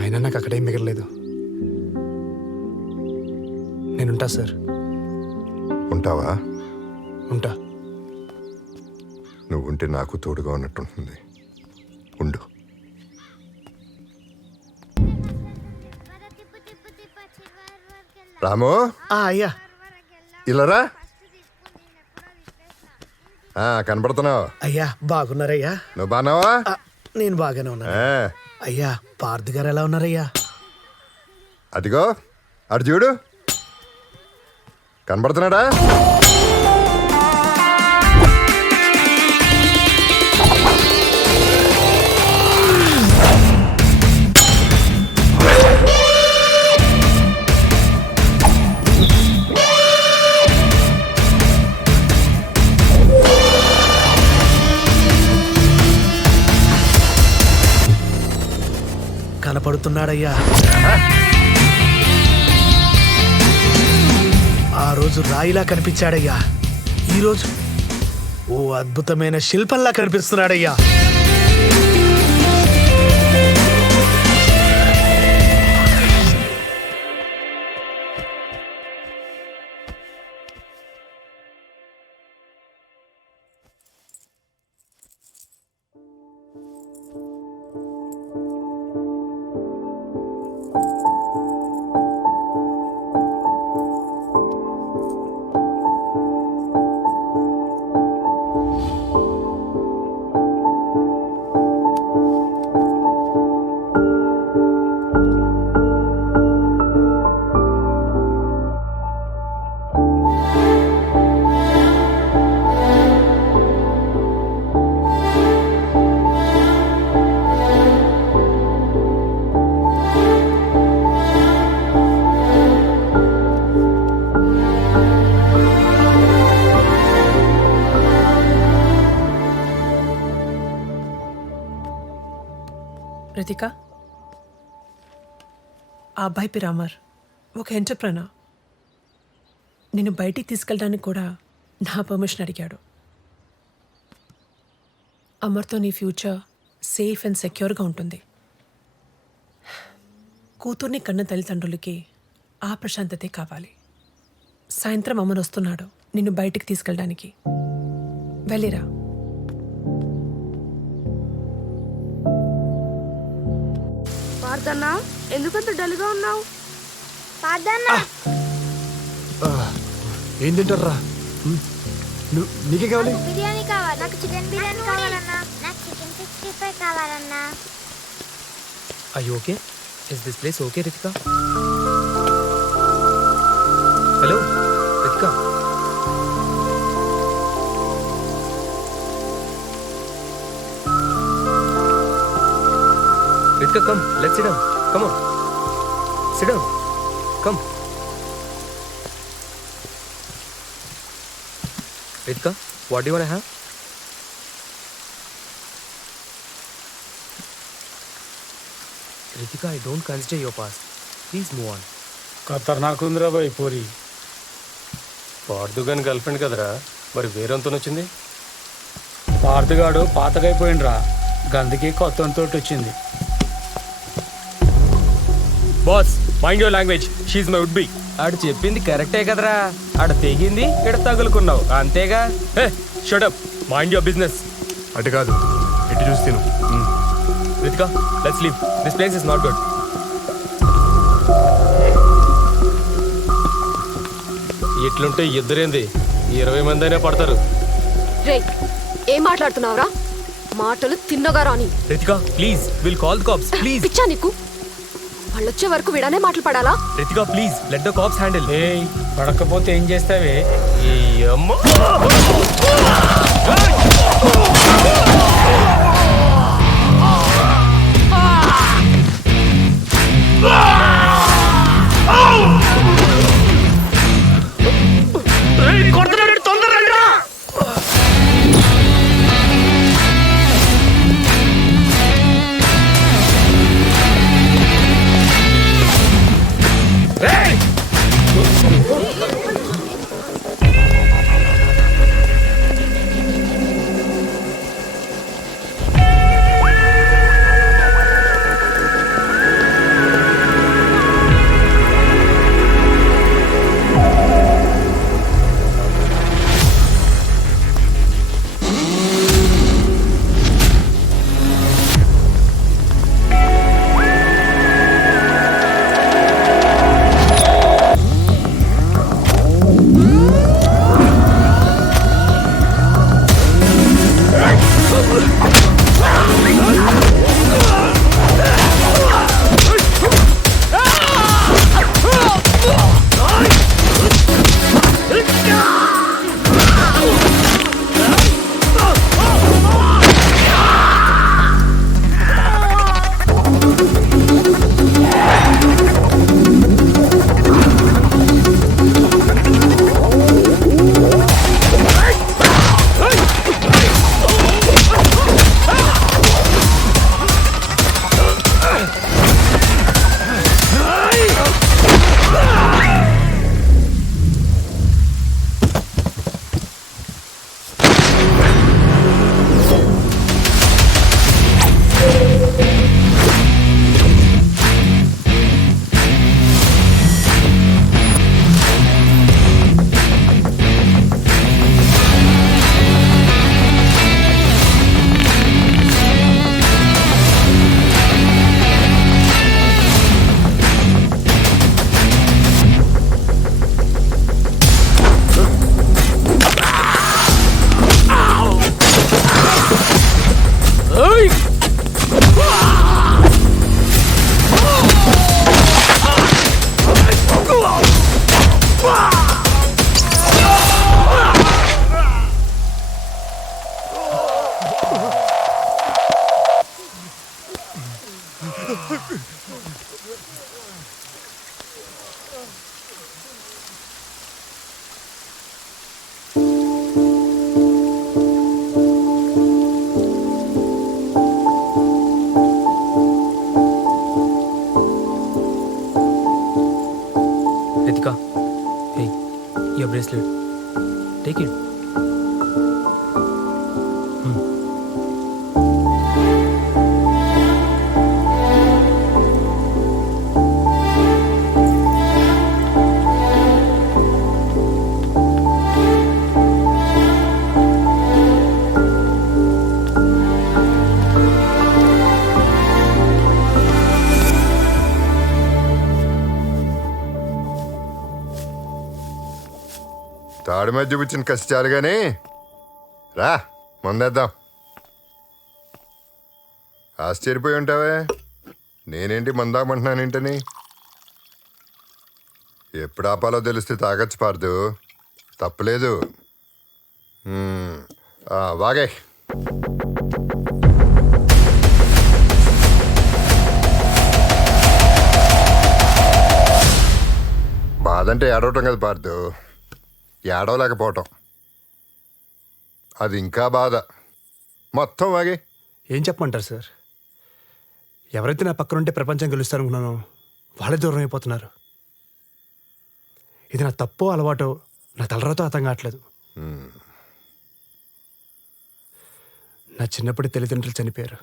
అయినా నాకు అక్కడేం మిగలలేదు. నేనుంటా సార్. ఉంటావా? ఉంటా. నువ్వు ఉంటే నాకు తోడుగా ఉన్నట్టుంటుంది. ఉండు. రాము, అయ్యా ఇలారా. కనబడుతున్నావు. అయ్యా బాగున్నారయ్యా? నువ్వు బాగున్నావా? నేను బాగానే ఉన్నాను. అయ్యా పార్థ్ గారు ఎలా ఉన్నారయ్యా? అదిగో అటు చూడు, కనబడుతున్నాడా? కనపడుతున్నాడయ్యా. ఆ రోజు రాయిలా కనిపించాడయ్యా. ఈరోజు ఓ అద్భుతమైన శిల్పంలా కనిపిస్తున్నాడయ్యా. రితిక, ఆ అబ్బాయి పేరు అమర్, ఒక ఎంటర్ప్రెనర్. నిన్ను బయటికి తీసుకెళ్ళడానికి కూడా నా పర్మిషన్ అడిగాడు. అమర్తో నీ ఫ్యూచర్ సేఫ్ అండ్ సెక్యూర్గా ఉంటుంది. కూతుర్ని కన్న తల్లిదండ్రులకి ఆ ప్రశాంతతే కావాలి. సాయంత్రం అమర్ వస్తున్నాడు నిన్ను బయటికి తీసుకెళ్ళడానికి. వెళ్ళిరా. పార్థన్నా, ఎందుకంత డల్గా ఉన్నావు? ఏం తింటారా? నీకే కావాలి? బిర్యానీ కావాలి. నాకు చికెన్ బిర్యానీ కావాలన్నా. నాకు చికెన్ 65 కావాలన్నా. Are you okay? Is this place okay, Ritika? Hello, Ritika. Ritika, come. Let's sit down. Come on. Sit down. Come. Ritika, what do you want to have? Ritika, I don't consider your past. Please move on. ఖతర్నాక్ ఉందిరా bye పోరి. పార్థుగాని girl friend కదరా, మరి వేరేంతో వచ్చింది? పార్థుగాడు పాతగైపోయిండ్రా, గందుకి కొత్త తోటి వచ్చింది. Boss, mind your language. She my would be. ఆడు చెప్పింది కరెక్టే కదరా. ఆడ తెగింది, ఇక్కడ తగులుకున్నావు అంతేగా. Shut up, mind your business. అటు కాదు, ఇటు చూసి తిను. Ritika, let's leave. This place is not good. ఇట్లుంటే ఇద్దరేంది, 20 మంది అయినా పడతారు. రే, ఏం మాట్లాడుతున్నావురా? మాటలు తిన్నగా రాని. Ritika, please, will call the cops. Please. పిచ్చా నీకు? వాళ్ళొచ్చే వరకు విడానే మాటలు పడాలా? Ritika please let the cops handle. పడకపోతే ఏం చేస్తావే? ఈ అమ్మ Ritika, hey, your bracelet. Take it. తాడి మీద చూపించిన కసి చాలు కానీ రా ముందేద్దాం. ఆశ్చర్యపోయి ఉంటావే, నేనేంటి మందామంటున్నానేంటని. ఎప్పుడు ఆపాలో తెలిస్తే తాగొచ్చు పార్దు, తప్పలేదు. వాగే. బాధంటే ఏడవటం కదా పార్దు, ఏడవలేకపోవటం అది ఇంకా బాధ. మొత్తం వాగే. ఏం చెప్పమంటారు సార్? ఎవరైతే నా పక్కన ఉంటే ప్రపంచం గెలుస్తారనుకున్నానో వాళ్ళే దూరం అయిపోతున్నారు. ఇది నా తప్పో అలవాటో నా తలరాతో అర్థం కావట్లేదు. నా చిన్నప్పటి తల్లిదండ్రులు చనిపోయారు,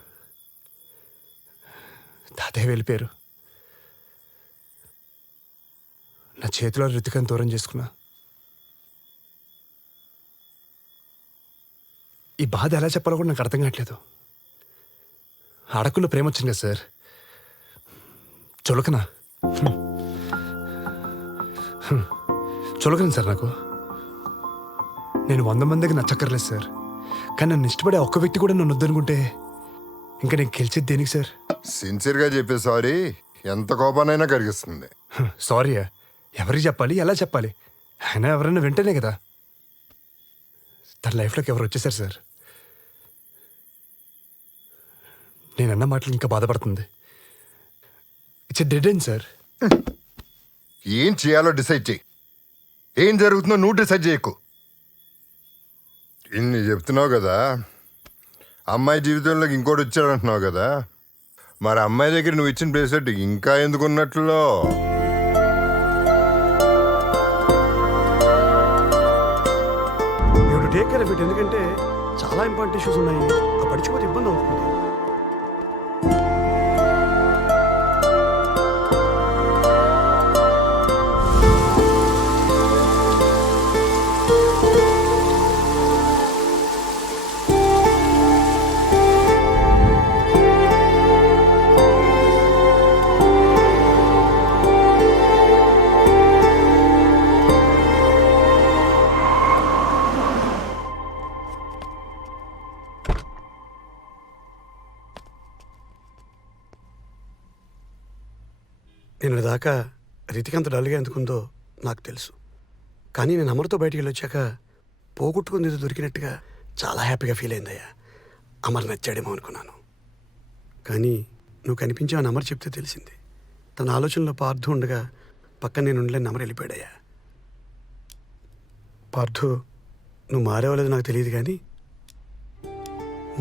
తాతయ్య వెళ్ళిపోయారు. నా చేతిలో రితికను దూరం చేసుకున్నా. ఈ బాధ ఎలా చెప్పాలో కూడా నాకు అర్థం కావట్లేదు. అడకుల్లో ప్రేమ వచ్చింది కదా సార్, చులకనా చులకను సార్ నాకు. నేను 100 మందికి నచ్చక్కర్లేదు సార్, కానీ నన్ను ఇష్టపడే ఒక్క వ్యక్తి కూడా నన్ను వద్దనుకుంటే ఇంకా నేను గెలిచేది దేనికి సార్? సిన్సియర్గా చెప్పే సారీ ఎంత కోపానైనా కరిగిస్తుంది. సారీ, ఎవరికి చెప్పాలి, ఎలా చెప్పాలి? ఆయన ఎవరైనా వింటేనే కదా. తన లైఫ్లోకి ఎవరు వచ్చేసారు సార్. నేనన్న మాటలు ఇంకా బాధపడుతుంది. It's dead end sir. ఏం చేయాలో డిసైడ్ చేయి. ఏం జరుగుతుందో నువ్వు డిసైడ్ చేయకు. ఇన్ని చెప్తున్నావు కదా, అమ్మాయి జీవితంలోకి ఇంకోటి వచ్చాడంటున్నావు కదా, మరి అమ్మాయి దగ్గర నువ్వు ఇచ్చిన బ్రేస్లెట్ ఇంకా ఎందుకున్నట్లో? టేక్ కేర్ ఆఫ్ ఇట్, ఎందుకంటే చాలా ఇంపార్టెంట్ ఇష్యూస్ ఉన్నాయి. ఆ పడిచిపోతే ఇబ్బంది అవుతుంది. నేను దాకా రితిక అంత డల్గా ఎందుకుందో నాకు తెలుసు. కానీ నేను అమర్తో బయటికి వెళ్ళొచ్చాక పోగొట్టుకుంది ఏదో దొరికినట్టుగా చాలా హ్యాపీగా ఫీల్ అయిందయ్యా. అమర్ నచ్చాడేమో అనుకున్నాను. కానీ నువ్వు కనిపించావని అమర్ చెప్తే తెలిసింది. తన ఆలోచనలో పార్థు ఉండగా పక్కన నేను ఉండలేని అమర్ వెళ్ళిపోయాడయ్యా. పార్థు, నువ్వు మారేవాలేదు నాకు తెలియదు, కానీ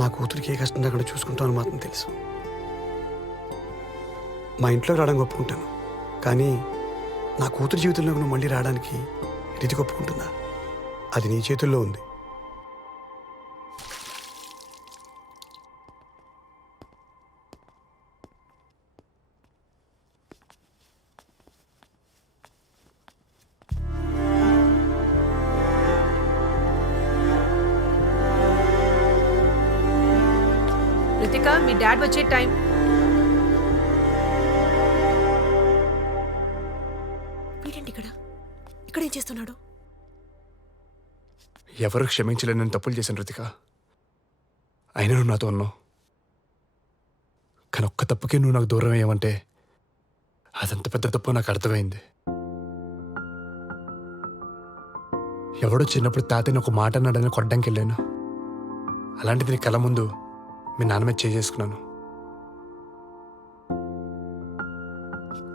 నా కూతురికి ఏ కష్టం అక్కడ చూసుకుంటావని మాత్రం తెలుసు. మా ఇంట్లోకి రావడానికి ఒప్పుకుంటాను, కానీ నా కూతురు జీవితంలోకి నువ్వు మళ్ళీ రావడానికి రీతికి ఒప్పుకుంటుందా? అది నీ చేతుల్లో ఉంది. రితిక, మీ డాడ్ వచ్చే టైం. ఇక్కడ ఏం చేస్తున్నాడు? ఎవరు క్షమించలేని నేను తప్పులు చేశాను రితిక. అయినా నువ్వు నాతో ఉన్నావు. కానీ ఒక్క తప్పుకే నువ్వు నాకు దూరం అయ్యావంటే అదంత పెద్ద తప్పు నాకు అర్థమైంది. ఎవడో చిన్నప్పుడు తాతని ఒక మాట అన్నాడని కొట్టడానికి వెళ్ళాను. అలాంటిది నీ కళ్ళ ముందు మీ నాన్న మీద చేసుకున్నాను.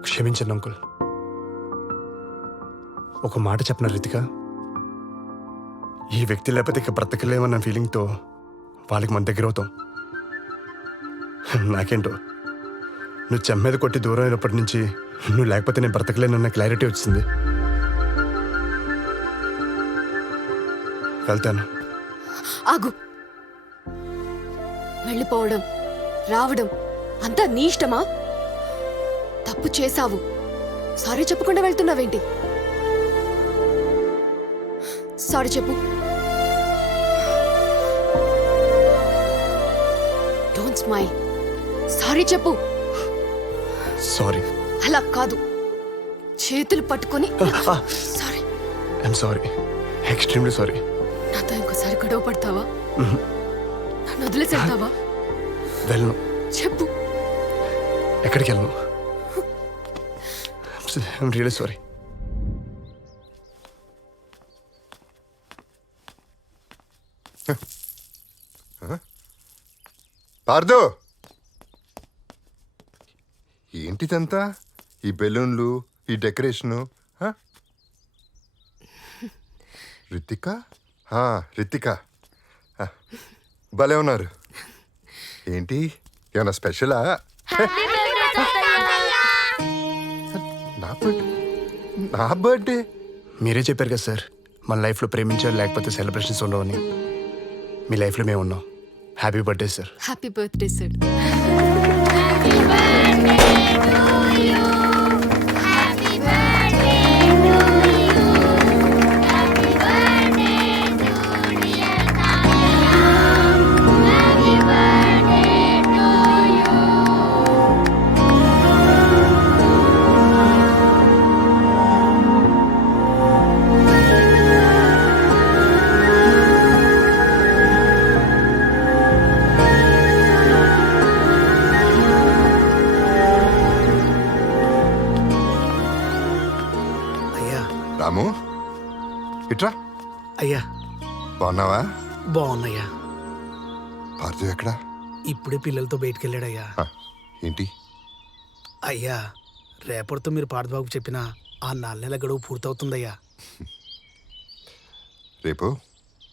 క్షమించండి అంకుల్. ఒక మాట చెప్పిన రితిక, ఈ వ్యక్తి లేకపోతే ఇక బ్రతకలేమన్న ఫీలింగ్తో వాళ్ళకి మన దగ్గర అవుతాం. నాకేంటో నువ్వు చెమ్మేద కొట్టి దూరం అయినప్పటి నుంచి నువ్వు లేకపోతే నేను బ్రతకలేనన్న క్లారిటీ వచ్చింది. వెళ్తాను. ఆగు. వెళ్ళిపోవడం, రావడం అంతా నీ ఇష్టమా? తప్పు చేశావు, సారీ చెప్పకుండా వెళ్తున్నావేంటి? సారీ చెప్పు. Don't smile. సారీ చెప్పు. సారీ. అలా కాదు, చేతులు పట్టుకొని sorry. I'm sorry, extremely sorry. నాతో ఇంకోసారి గొడవ పడతావా? నన్ను వదిలేసి వెళ్తావా? వెళ్ళను. చెప్పు. ఎక్కడికి వెళ్ళను. I'm really sorry. పార్థు, ఏంటిదంతా? ఈ బెలూన్లు, ఈ డెకరేషను? రితిక? రితిక భలే ఉన్నారు. ఏంటి, ఏమన్నా స్పెషలా? నా బర్త్డే? మీరే చెప్పారు కదా సార్, మన లైఫ్లో ప్రేమించాలి లేకపోతే సెలబ్రేషన్స్ ఉండవని. మీ లైఫ్లో మేము ఉన్నాం. Happy birthday sir. Happy birthday sir. ఇట్రా. అయ్యా బాగున్నావా? బాగున్నాయ్యా. పార్థు ఎక్కడా? ఇప్పుడే పిల్లలతో బయటికి వెళ్ళాడయ్యా. ఏంటి? అయ్యా రేపటితో మీరు పార్థబాబుకు చెప్పిన ఆ 4 నెలల గడువు పూర్తవుతుందయ్యా. రేపు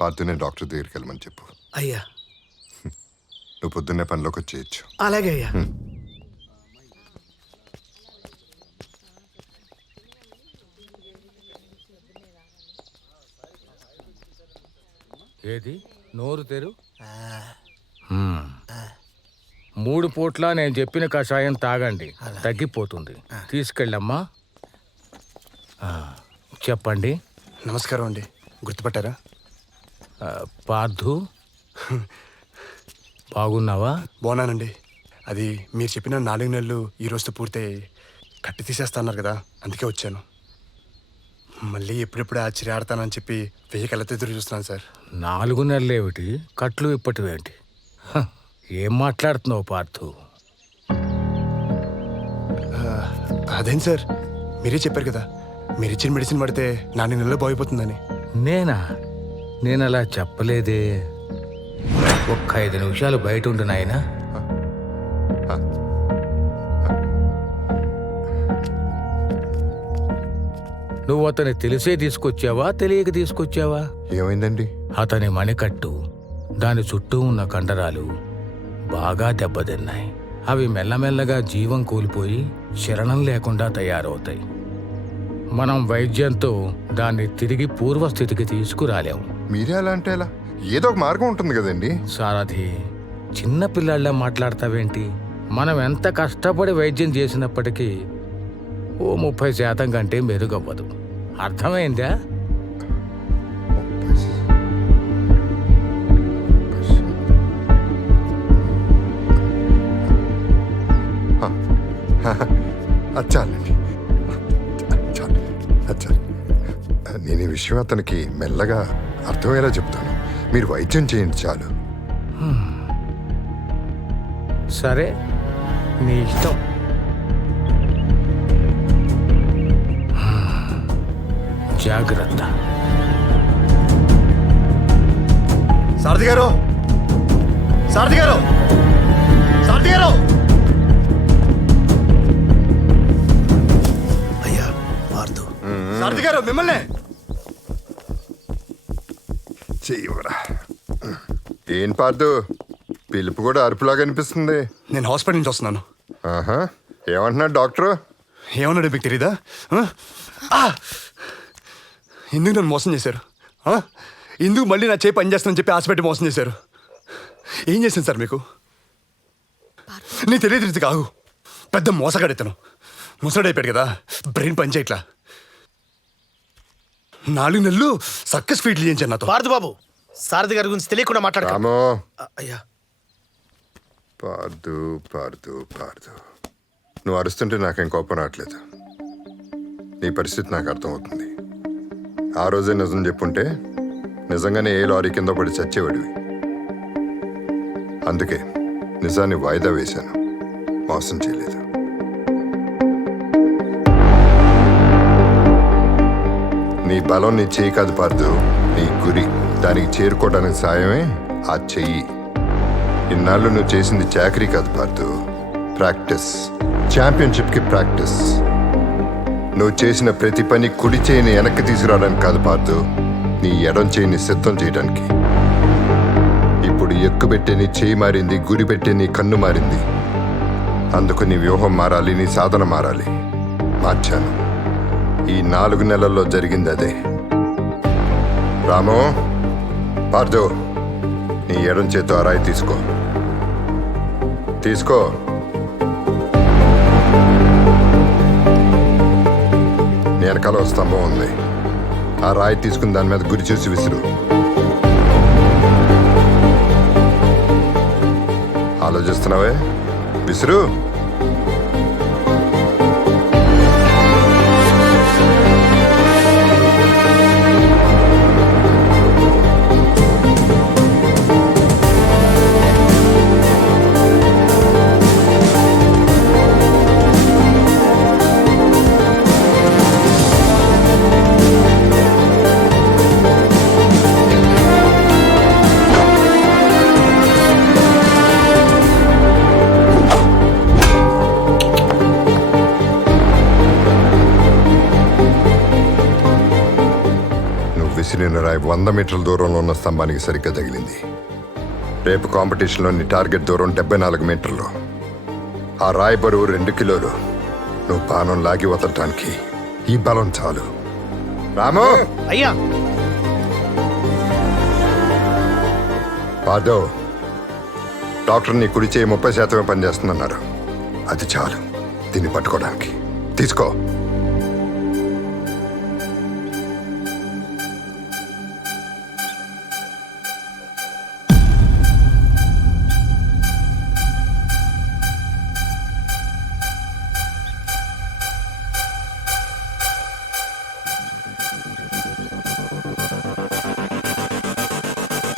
పార్థునే డాక్టర్ దగ్గరికి వెళ్ళమని చెప్పు. అయ్యా నువ్వు పొద్దున్నే పనిలోకి వచ్చేయచ్చు. అలాగే అయ్యా. ఏది నోరు తెరు. 3 పూట్ల నేను చెప్పిన కషాయం తాగండి, తగ్గిపోతుంది. తీసుకెళ్ళమ్మా. చెప్పండి. నమస్కారం అండి, గుర్తుపట్టారా? పార్థు, బాగున్నావా? బాగున్నానండి. అది మీరు చెప్పిన 4 నెలలు ఈ రోజుతో పూర్తయి కట్టి తీసేస్తాన్నారు కదా, అందుకే వచ్చాను. మళ్ళీ ఎప్పుడెప్పుడు ఆశ్చర్య ఆడతానని చెప్పి 1000 కళ్ళతో ఎదురు చూస్తున్నాను సార్. 4 నెలలేమిటి, కట్లు ఇప్పటివేంటి? ఏం మాట్లాడుతున్నావు పార్థు? అదేం సార్, మీరే చెప్పారు కదా మీరు ఇచ్చిన మెడిసిన్ పడితే 4 నెలల్లో బాగుపోతుందని. నేను అలా చెప్పలేదే. ఒక్క 5 నిమిషాలు బయట ఉండు నాయనా. నువ్వు అతని తెలిసే తీసుకొచ్చావా, తెలియక తీసుకొచ్చావా? ఏమైందండి? అతని మణికట్టు, దాని చుట్టూ ఉన్న కండరాలు బాగా దెబ్బతిన్నాయి. అవి మెల్లమెల్లగా జీవం కోల్పోయి శరణం లేకుండా తయారవుతాయి. మనం వైద్యంతో దాన్ని తిరిగి పూర్వస్థితికి తీసుకురాలేము. మీరే అలా అంటే ఎలా? ఏదో ఒక మార్గం ఉంటుంది కదండి. సారథి, చిన్న పిల్లాళ్ళ మాట్లాడతావేంటి? మనం ఎంత కష్టపడి వైద్యం చేసినప్పటికీ ఓ 30% కంటే మెరుగవ్వదు. అర్థమైందా? అచ్చాలండి, నేను ఈ విషయం అతనికి మెల్లగా అర్థమయ్యేలా చెప్తాను. మీరు వైద్యం చేయండి చాలు. సరే, నీ ఇష్టం. జాగ్రత్త. సారథి గారు, సారథి గారు, సారథి గారు! అయ్యా పార్థు. సారథి గారు, మిమ్మల్ని చెయ్యవరా. ఏం పార్థు, పిలుపు కూడా అరుపులాగా అనిపిస్తుంది. నేను హాస్పిటల్ నుంచి వస్తున్నాను. ఆహా, ఏమంటున్నాడు డాక్టరు? ఏమన్నాడు మీకు తెలీదా? ఎందుకు నన్ను మోసం చేశారు? ఎందుకు మళ్ళీ నా చేయి పనిచేస్తానని చెప్పి ఆశపెట్టి మోసం చేశారు? ఏం చేశాను సార్ మీకు? నీ తెలియదు రీతి కాదు, పెద్ద మోసగాడెత్తను. ముసడైపోయాడు కదా, బ్రెయిన్ పనిచేయట్లా. 4 నెలలు సర్కస్ ఫీట్లు చేయించాను నాతో. పార్థు బాబు, సారథి గారి గురించి తెలియకుండా మాట్లాడతాము. అయ్యా పార్థు, పార్థు, పార్థు, నువ్వు అరుస్తుంటే నాకేం కోపం రావట్లేదు. నీ పరిస్థితి నాకు అర్థమవుతుంది. ఆ రోజే నిజం చెప్పుంటే నిజంగానే ఏ లారీ కింద పడి చచ్చేవాడివి. అందుకే నిజాన్ని వాయిదా వేశాను, మోసం చేయలేదు. నీ బలం నీ చెయ్యి కాదు పార్థు, నీ గురి. దానికి చేరుకోవడానికి సాయమే ఆ చెయ్యి. ఇన్నాళ్ళు నువ్వు చేసింది చాకరీ కాదు పార్థు, ప్రాక్టీస్. ఛాంపియన్షిప్కి ప్రాక్టీస్. నువ్వు చేసిన ప్రతి పని కుడి చేయిని వెనక్కి తీసుకురావడానికి కాదు పార్థు, నీ ఎడం చేయిని సిద్ధం చేయడానికి. ఇప్పుడు ఎక్కుబెట్టే నీ చేయి మారింది, గురి పెట్టే నీ కన్ను మారింది. అందుకు నీ వ్యూహం మారాలి, నీ సాధన మారాలి. మార్చాను. ఈ 4 నెలల్లో జరిగింది అదే. రాము, పార్థు, నీ ఎడం చేతో ఆ రాయి తీసుకో. తీసుకో. నీ వెనకాల స్తంభం ఉంది, ఆ రాయి తీసుకుని దాని మీద గురి చూసి విసురు. ఆలోచిస్తున్నావే, విసురు. విసిరిన రాయి 100 మీటర్ల దూరంలో ఉన్న స్తంభానికి సరిగ్గా తగిలింది. రేపు కాంపిటీషన్లో నీ టార్గెట్ దూరం 74 మీటర్లు. ఆ రాయి బరువు 2 కిలోలు. నువ్వు బాణం లాగి వదలటానికి ఈ బలం చాలు. రాము అయ్యా. పాదో, డాక్టర్ నీ కుడి చేయి 30% పనిచేస్తుందన్నారు. అది చాలు దీన్ని పట్టుకోవడానికి. తీసుకో.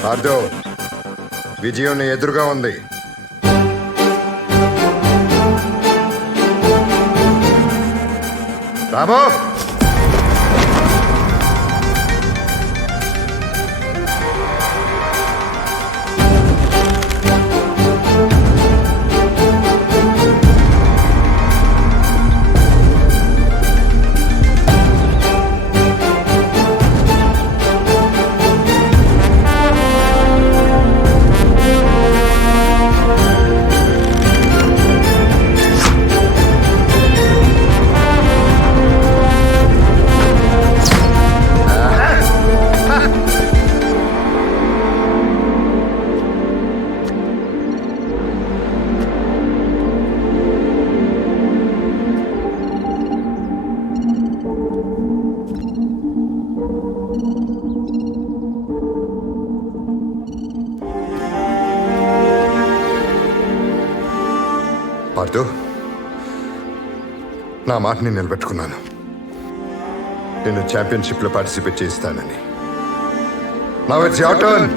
పార్థో, విజయం నీ ఎదురుగా ఉంది. రామో, పార్థో, నా మాటని నిలబెట్టుకున్నాను. నేను ఛాంపియన్షిప్లో పార్టిసిపేట్ చేస్తానని. Now it's your turn.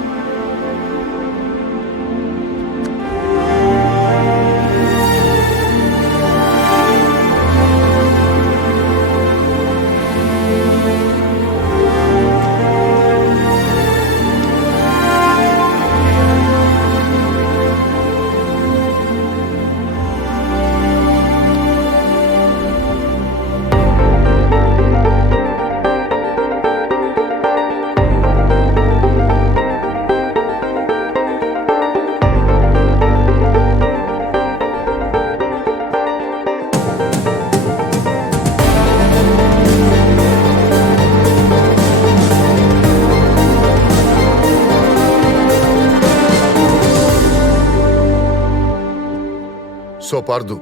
So Parthu,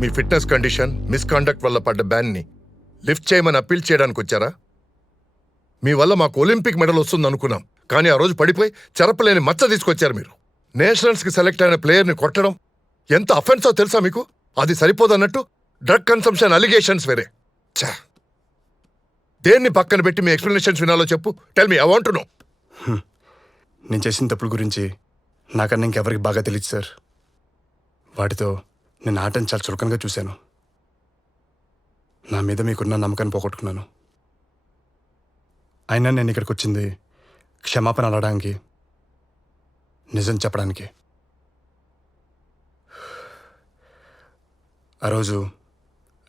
మీ ఫిట్నెస్ కండిషన్ మిస్కాండక్ట్ వల్ల పడ్డ బ్యాన్ని లిఫ్ట్ చేయమని అప్పీల్ చేయడానికి వచ్చారా? మీ వల్ల మాకు ఒలింపిక్ మెడల్ వస్తుంది అనుకున్నాం, కానీ ఆ రోజు పడిపోయి చెరపలేని మచ్చ తీసుకొచ్చారు మీరు. నేషనల్స్కి సెలెక్ట్ అయిన ప్లేయర్ని కొట్టడం ఎంత అఫెన్సో తెలుసా మీకు? అది సరిపోదన్నట్టు డ్రగ్ కన్సంప్షన్ అలిగేషన్స్ వేరే. దేన్ని పక్కన పెట్టి మీ ఎక్స్ప్లెనేషన్స్ వినాలో చెప్పు. Tell me, I want to know. నేను చేసిన తప్పుల గురించి నాకన్నా ఇంకెవరికి బాగా తెలియదు సార్. వాటితో నేను ఆటను చాలా చులకనగా చూశాను. నా మీద మీకున్న నమ్మకాన్ని పోగొట్టుకున్నాను. అయినా నేను ఇక్కడికి వచ్చింది క్షమాపణ అడగడానికి, నిజం చెప్పడానికి. ఆ రోజు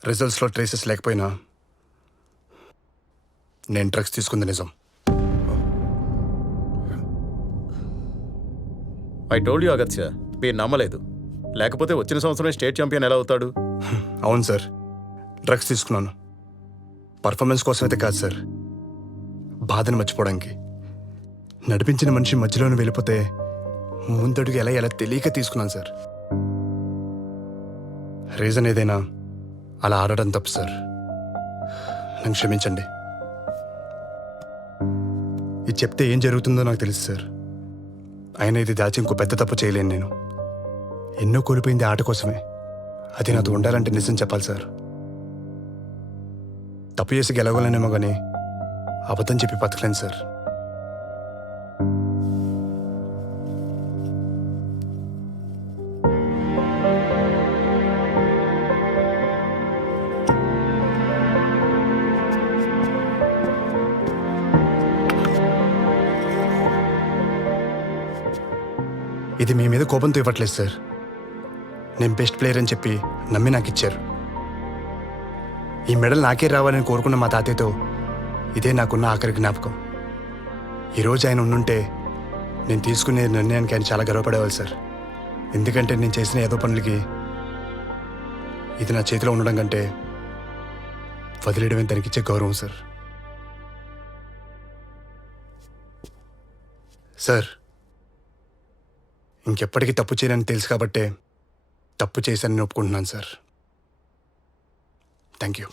రిజల్ట్స్లో ట్రేసెస్ లేకపోయినా నేను డ్రగ్స్ తీసుకుంది నిజం. ఐ టోల్డ్ యూ అగత్య, మీరు నమ్మలేదు. లేకపోతే వచ్చిన సంవత్సరం స్టేట్ ఛాంపియన్ ఎలా అవుతాడు? అవును సార్, డ్రగ్స్ తీసుకున్నాను. పర్ఫార్మెన్స్ కోసం అయితే కాదు సార్, బాధను మర్చిపోవడానికి. నడిపించిన మనిషి మధ్యలోనే వెళ్ళిపోతే ముందడుగు ఎలా తెలియక తీసుకున్నాను సార్. రీజన్ ఏదైనా అలా ఆడడం తప్పు సార్. నన్ను క్షమించండి. ఇది చెప్తే ఏం జరుగుతుందో నాకు తెలుసు సార్. అయినా ఇది దాచి ఇంకో పెద్ద తప్పు చేయలేను నేను. ఎన్నో కోల్పోయింది ఆట కోసమే. అది నాతో ఉండాలంటే నిజం చెప్పాలి సార్. తప్పు చేసి గెలవగలనేమో కానీ అబద్ధం చెప్పి బతకలేను సార్. ఇది మీ మీద కోపంతో ఇవ్వట్లేదు సార్. నేను బెస్ట్ ప్లేయర్ అని చెప్పి నమ్మి నాకు ఇచ్చారు. ఈ మెడల్ నాకే రావాలని కోరుకున్న మా తాతయ్యతో ఇదే నాకున్న ఆఖరి జ్ఞాపకం. ఈరోజు ఆయన ఉండుంటే నేను తీసుకునే నిర్ణయానికి ఆయన చాలా గర్వపడేవాళ్ళు సార్. ఎందుకంటే నేను చేసిన ఏదో పనులకి ఇది నా చేతిలో ఉండడం కంటే వదిలేయడమే తనకిచ్చే గౌరవం సార్. సార్, ఇంకెప్పటికీ తప్పు చేయనని తెలుసు కాబట్టే తప్పు చేశానని ఒప్పుకుంటున్నాను సార్. Thank you.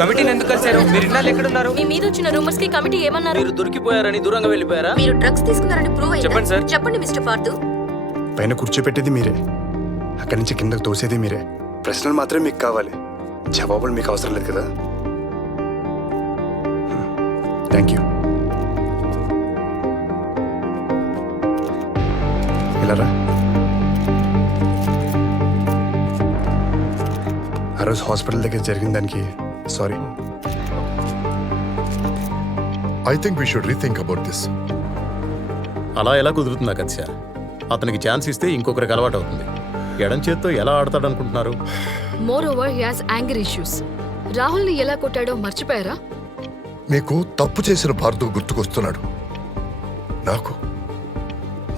కమిటీని ఎందుకు కలిశారు? మీరు ఇన్నాళ్ళు ఎక్కడున్నారు? మీ మీద వచ్చిన రూమర్స్ కి కమిటీ ఏమన్నారు? మీరు దొరికిపోయారని దూరంగా వెళ్ళిపోయారా? మీరు డ్రగ్స్ తీసుకున్నారని ప్రూవ్ అయిందా? చెప్పండి సార్. చెప్పండి మిస్టర్ పార్థు. పైన కూర్చోపెట్టేది మీరే, అక్కడి నుంచి కిందకు తోసేది మీరే. ప్రశ్నలు మాత్రమే మీకు కావాలి, జవాబులు మీకు అవసరం లేదు కదా. Thank you. ఇలారా. ఆ రోజు హాస్పిటల్ దగ్గర జరిగిన దానికి sorry. I think we should rethink about this. అలా ఎలా కుదురుతుందా కత్స? అతనికి ఛాన్స్ ఇస్తే ఇంకొకరికి అలవాటు అవుతుంది. ఎడం చేత్తో ఎలా ఆడతాడనుకుంటున్నారు? Moreover he has anger issues. రాహుల్ని ఎలా కొట్టాడో మర్చిపోయారా? మీకు తప్పు చేసిన పార్థు గుర్తుకొస్తున్నాడు, నాకు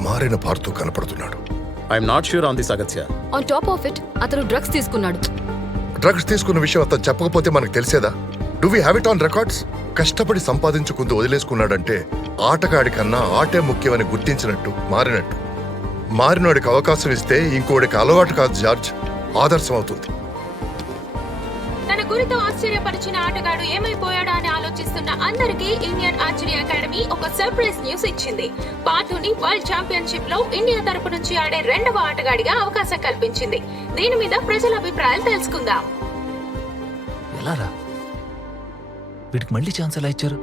మారిన పార్థు కనపడుతున్నాడు. I'm not sure on this అగత్య. ఆన్ టాప్ ఆఫ్ ఇట్ అతను డ్రగ్స్ తీసుకున్నాడు. డ్రగ్స్ తీసుకున్న విషయం అతను చెప్పకపోతే మనకు తెలిసేదా? Do we have it on records? కష్టపడి సంపాదించుకుంటూ వదిలేసుకున్నాడంటే ఆటగాడి కన్నా ఆటే ముఖ్యమని గుర్తించినట్టు, మారినట్టు. మారినోడికి అవకాశం ఇస్తే ఇంకోడికి అలవాటు కాదు జార్జ్, ఆదర్శం అవుతుంది. తన గురితో ఆశ్చర్యపరిచిన ఆటగాడు ఏమైపోయాడా అని ఆలోచిస్తున్న అందరికీ ఇండియన్ ఆర్చరీ అకాడమీ ఒక సర్ప్రైజ్ న్యూస్ ఇచ్చింది. పార్థుని వరల్డ్ ఛాంపియన్షిప్ లో ఇండియా తరపు నుంచి ఆడే 2వ ఆటగాడిగా అవకాశం కల్పించింది. దీని మీద ప్రజల అభిప్రాయాలు తెలుసుకుందాం. ఎలారా వీడికి మళ్ళీ ఛాన్స్ ఎలా ఇచ్చారు?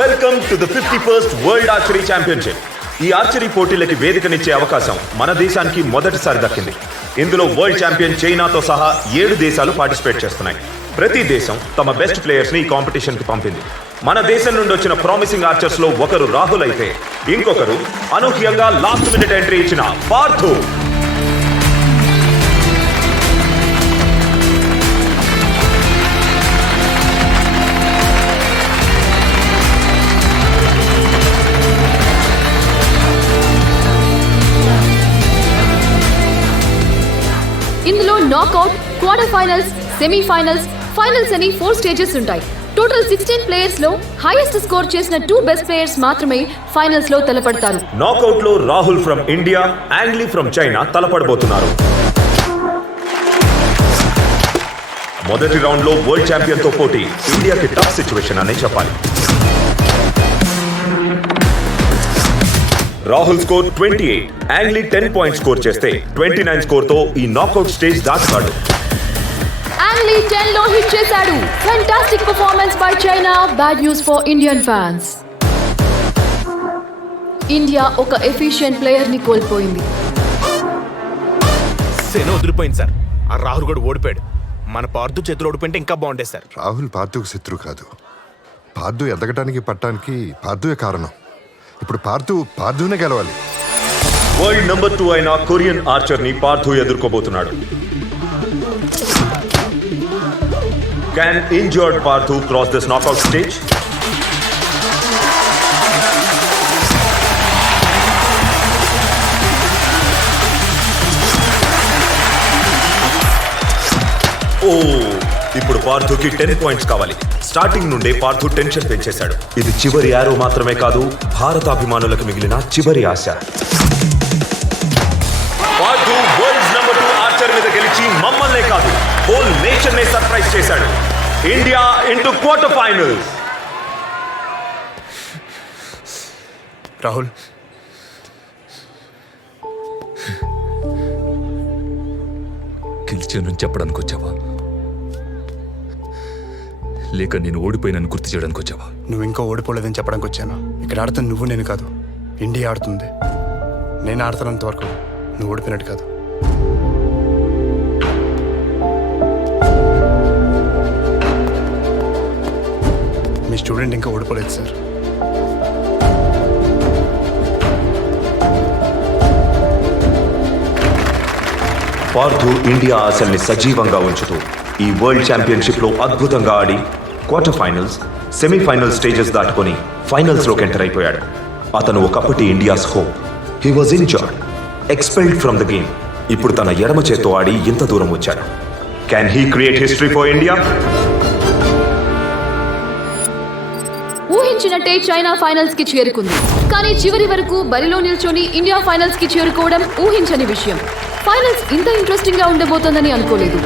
Welcome to the 51st world archery championship. ఈ ఆర్చరీ పోటీలకి వేదికనిచ్చే అవకాశం మన దేశానికి మొదటిసారి దక్కింది. ఇందులో వరల్డ్ ఛాంపియన్ చైనాతో సహా 7 దేశాలు పార్టిసిపేట్ చేస్తున్నాయి. ప్రతి దేశం తమ బెస్ట్ ప్లేయర్స్ ని ఈ కాంపిటీషన్ కి పంపింది. మన దేశం నుండి వచ్చిన ప్రామిసింగ్ ఆర్చర్స్ లో ఒకరు రాహుల్ అయితే ఇంకొకరు అనూహ్యంగా లాస్ట్ మినిట్ ఎంట్రీ ఇచ్చిన పార్థు. ఇందులో knockout, quarter finals, semifinals, finals అని 4 స్టేజెస్ ఉంటాయి. టోటల్ 16 ప్లేయర్స్ లో హైయెస్ట్ స్కోర్ చేసిన 2 బెస్ట్ ప్లేయర్స్ మాత్రమే ఫైనల్స్ లో తలపడతారు. నాకౌట్ లో Rahul from India, Yangli from China తలపడబోతున్నారు. మొదటి రౌండ్ లో వరల్డ్ ఛాంపియన్ తో పోటీ ఇండియాకి టఫ్ సిచ్యువేషన్ అనే చెప్పాలి. రాహుల్ స్కోర్ 28, యాంగ్లీ 10 పాయింట్స్ స్కోర్ చేస్తే 29 స్కోర్ తో ఈ నాకౌట్ స్టేజ్ దాటాడు. యాంగ్లీ 10 లో హిట్ చేశాడు. Fantastic performance by China. Bad news for Indian fans. India ఒక ఎఫిషియెంట్ ప్లేయర్ ని కోల్పోయింది. శని వదిలిపోయింది సార్. ఆ రాహుల్ కూడా ఓడిపోయాడు. మన పార్థు చేతులు ఓడిపోయింటే ఇంకా బాగుండేది సార్. రాహుల్ పార్థుకు శత్రువు కాదు. పార్థు ఎదగటానికి పట్టానికి పార్థువే కారణం. ఇప్పుడు పార్థునే గెలవాలి. వరల్డ్ నంబర్ 2 అయిన కొరియన్ ఆర్చర్ ని Partha ఎదుర్కోబోతున్నాడు. Can injured Parthu cross this knockout stage? ఇప్పుడు పార్థుకి 10 పాయింట్స్ కావాలి. స్టార్టింగ్ నుండే పార్థు టెన్షన్ పెంచేశాడు. ఇది చివరి యారో మాత్రమే కాదు, భారతాభిమానులకు మిగిలిన చివరి ఆశ. పార్థు నేషన్ ని సర్ప్రైజ్ చేశాడు. India into quarter finals. Rahul, గెలిచానని చెప్పడానికి వచ్చావా, లేక నేను ఓడిపోయినని గుర్తు చేయడానికి వచ్చావా? నువ్వు ఇంకా ఓడిపోలేదని చెప్పడానికి వచ్చాను. ఇక్కడ ఆడుతుంది నువ్వు, నేను కాదు. ఇండియా ఆడుతుంది. నేను ఆడుతున్నంత వరకు నువ్వు ఓడిపోయినట్టు కాదు. మీ స్టూడెంట్ ఇంకా ఓడిపోలేదు సార్. పార్థు ఇండియా ఆశల్ని సజీవంగా ఉంచుతూ ఈ వరల్డ్ ఛాంపియన్షిప్ లో అద్భుతంగా ఆడి క్వార్టర్ ఫైనల్స్, సెమీఫైనల్ స్టేజెస్ దాటుకొని ఫైనల్స్ లోకి ఎంటర్ అయిపోయాడు. అతను ఒకప్పటి India's hope. He was injured, expelled from the game. ఇప్పుడు తన ఎడమ చేత్తో ఆడి ఇంత దూరం వచ్చాడు. Can he create history for India? ఊహించినట్టే చైనా ఫైనల్స్ కి చేరుకుంది. కానీ చివరి వరకు బరిలో నిల్చొని ఇండియా ఫైనల్స్ కి చేరుకోవడం ఊహించని విషయం. ఫైనల్స్ ఇంత ఇంట్రెస్టింగ్ గా ఉండబోతోందని అనుకోలేదు.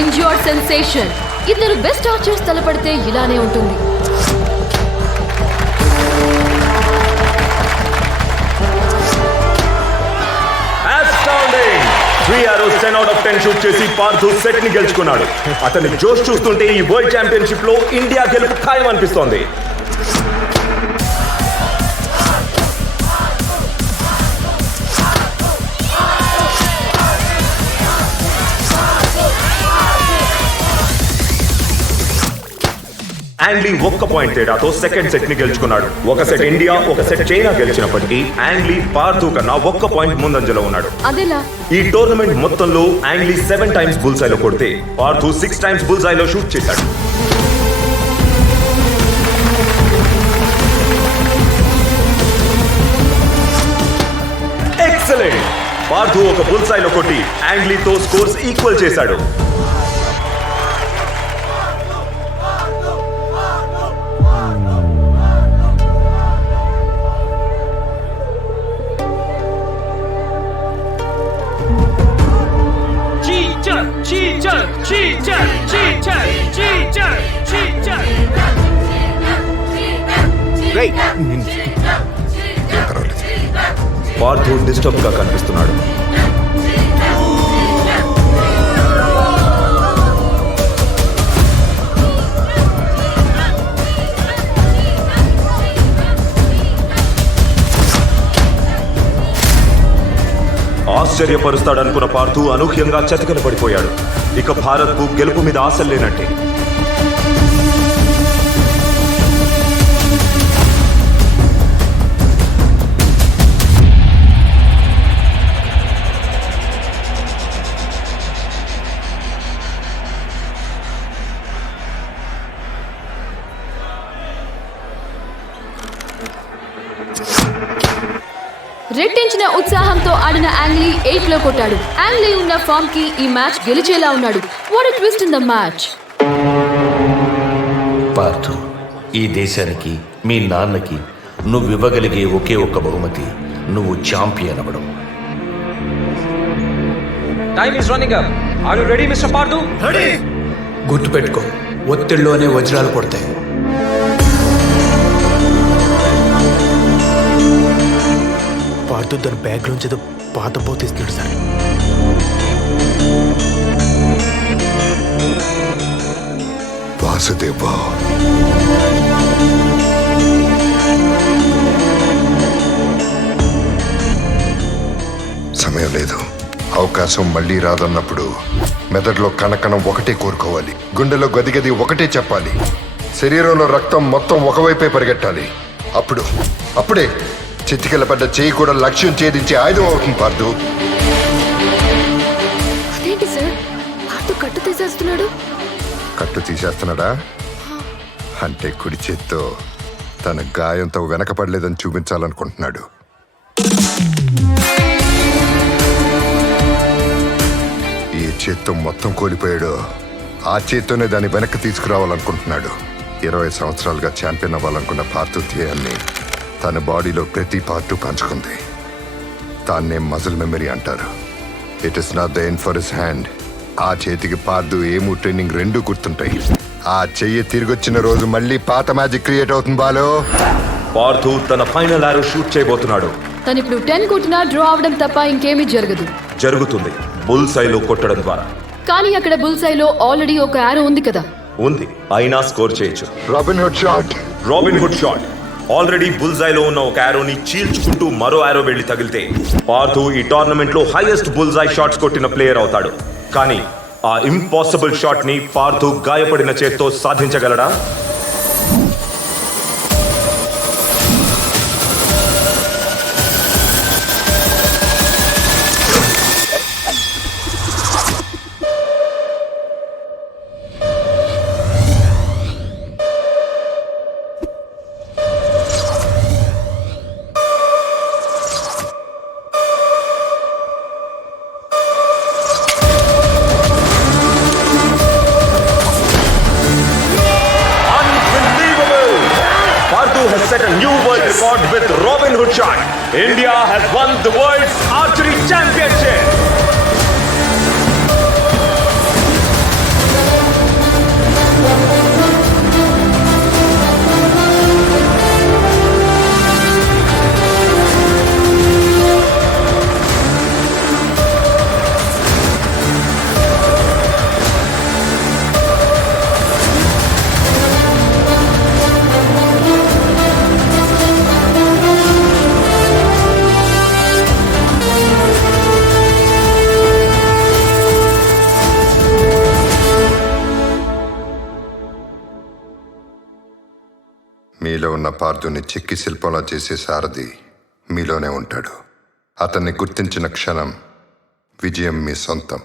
Injured sensation. ఇద్దరు బెస్ట్ ఆర్చర్స్ తలపడితే ఇలానే ఉంటుంది. Astounding! 3 arrows 10 out of 10 shoot చేసి పార్థు సెట్ ని గెలుచుకున్నాడు. అతని జోష్ చూస్తుంటే ఈ వరల్డ్ ఛాంపియన్షిప్ లో ఇండియా గెలుపు ఖాయం అనిపిస్తోంది. యాంగ్లీ ఒక్క పాయింట్ తేడాతో సెకండ్ సెట్ ని గెలుచుకున్నాడు. ఒక సెట్ ఇండియా, ఒక సెట్ చైనా గెలిచినప్పటికీ యాంగ్లీ పార్థు కన్నా ఒక్క పాయింట్ ముందంజలో ఉన్నాడు. ఈ టోర్నమెంట్ మొత్తంలో యాంగ్లీ 7 టైమ్స్ బుల్సైలో కొడితే పార్థు 6 టైమ్స్ బుల్సైలో షూట్ చేశాడు. ఎక్సలెంట్! పార్థు ఒక బుల్సైలో కొట్టి యాంగ్లీతో స్కోర్స్ ఈక్వల్ చేశాడు. పార్థు డిస్టర్బ్ గా కనిపిస్తున్నాడు. ఆశ్చర్యపరుస్తాడనుకున్న పార్థు అనూహ్యంగా చతికిల పడిపోయాడు. ఇక భారత్కు గెలుపు మీద ఆశలు లేనట్టే. రెట్టించిన ఉత్సాహంతో ఆడిన యాంగ్లీ 8 లో కొట్టాడు. యాంగ్లీ ఉన్న ఫామ్ కి ఈ మ్యాచ్ గెలిచేలా ఉన్నాడు. What a twist in the match. Partha, ఈ దేశానికి, మీ నాన్నకి నువ్వు ఇవ్వగలిగే ఒకే ఒక్క బహుమతి నువ్వు ఛాంపియన్ అవ్వడం. Time is running up. Are you ready mister Parthu? Ready. గుర్తుపెట్టుకో, ఒత్తిడిలోనే వజ్రాలు పడతాయి. పార్థు తన బ్యాగ్ నుంచి ఏదో పాత పోతీస్తున్నాడు సార్. వాసుదేవా, సమయం లేదు. అవకాశం మళ్ళీ రాదన్నప్పుడు మెదడులో కణకణం ఒకటే కోరుకోవాలి, గుండెలో గదిగది ఒకటే చెప్పాలి, శరీరంలో రక్తం మొత్తం ఒకవైపే పరిగెట్టాలి. అప్పుడే చితికిల పడ్డ చేయి కూడా లక్ష్యం ఛేదించే ఆయుధం అవుతుంది పార్థు. అదేంటి సార్, పార్థు కట్టు తీసేస్తున్నాడు? కట్టు తీసేస్తున్నాడా అంటే కుడి చేత్తో తన గాయంతో వెనకపడలేదని చూపించాలనుకుంటున్నాడు. ఏ చేత్తో మొత్తం కోల్పోయాడో ఆ చేత్తోనే దాన్ని వెనక్కి తీసుకురావాలనుకుంటున్నాడు. 20 సంవత్సరాలుగా ఛాంపియన్ అవ్వాలనుకున్న పార్థు ధ్యేయాన్ని తన బాడీలో ప్రతి పార్టు పంచుకుంది. దాన్నే మజిల్ మెమరీ అంటారు. It is not the end for his hand. ఆ చేతికి పార్థు ఏము ట్రైనింగ్ రెండూ గుర్తుంటాయి. ఆ చెయ్యి తిరిగొచ్చిన రోజు మళ్ళీ పాత మ్యాజిక్ క్రియేట్ అవుతుంది. బాలో పార్థు తన ఫైనల్ ఆరో షూట్ చేయబోతున్నాడు. తను ఇప్పుడు 10 కొట్టినా డ్రా అవడం తప్ప ఇంకేమీ జరగదు. జరుగుతుంది బుల్ సైలో కొట్టడం ద్వారా. కానీ అక్కడ బుల్ సైలో ఆల్రెడీ ఒక యారో ఉంది కదా. ఉంది, అయినా స్కోర్ చేయొచ్చు. Robin Hood shot. Robin Hood shot. Already బుల్జైలో ఉన్న ఒక యారోని చీల్చుకుంటూ మరో యారో వెళ్లి తగిలితే పార్థు ఈ టోర్నమెంట్ లో హైయెస్ట్ బుల్జై షాట్స్ కొట్టిన ప్లేయర్ అవుతాడు. కానీ ఆ ఇంపాసిబుల్ షాట్ ని పార్థు గాయపడిన చేత్తో సాధించగలడా? Set a new world record with Robin Hood shot. India has won the world's archery championship. మీలో ఉన్న పార్థుని చెక్కి శిల్పంలా చేసే సారథి మీలోనే ఉంటాడు. అతన్ని గుర్తించిన క్షణం విజయం మీ సొంతం.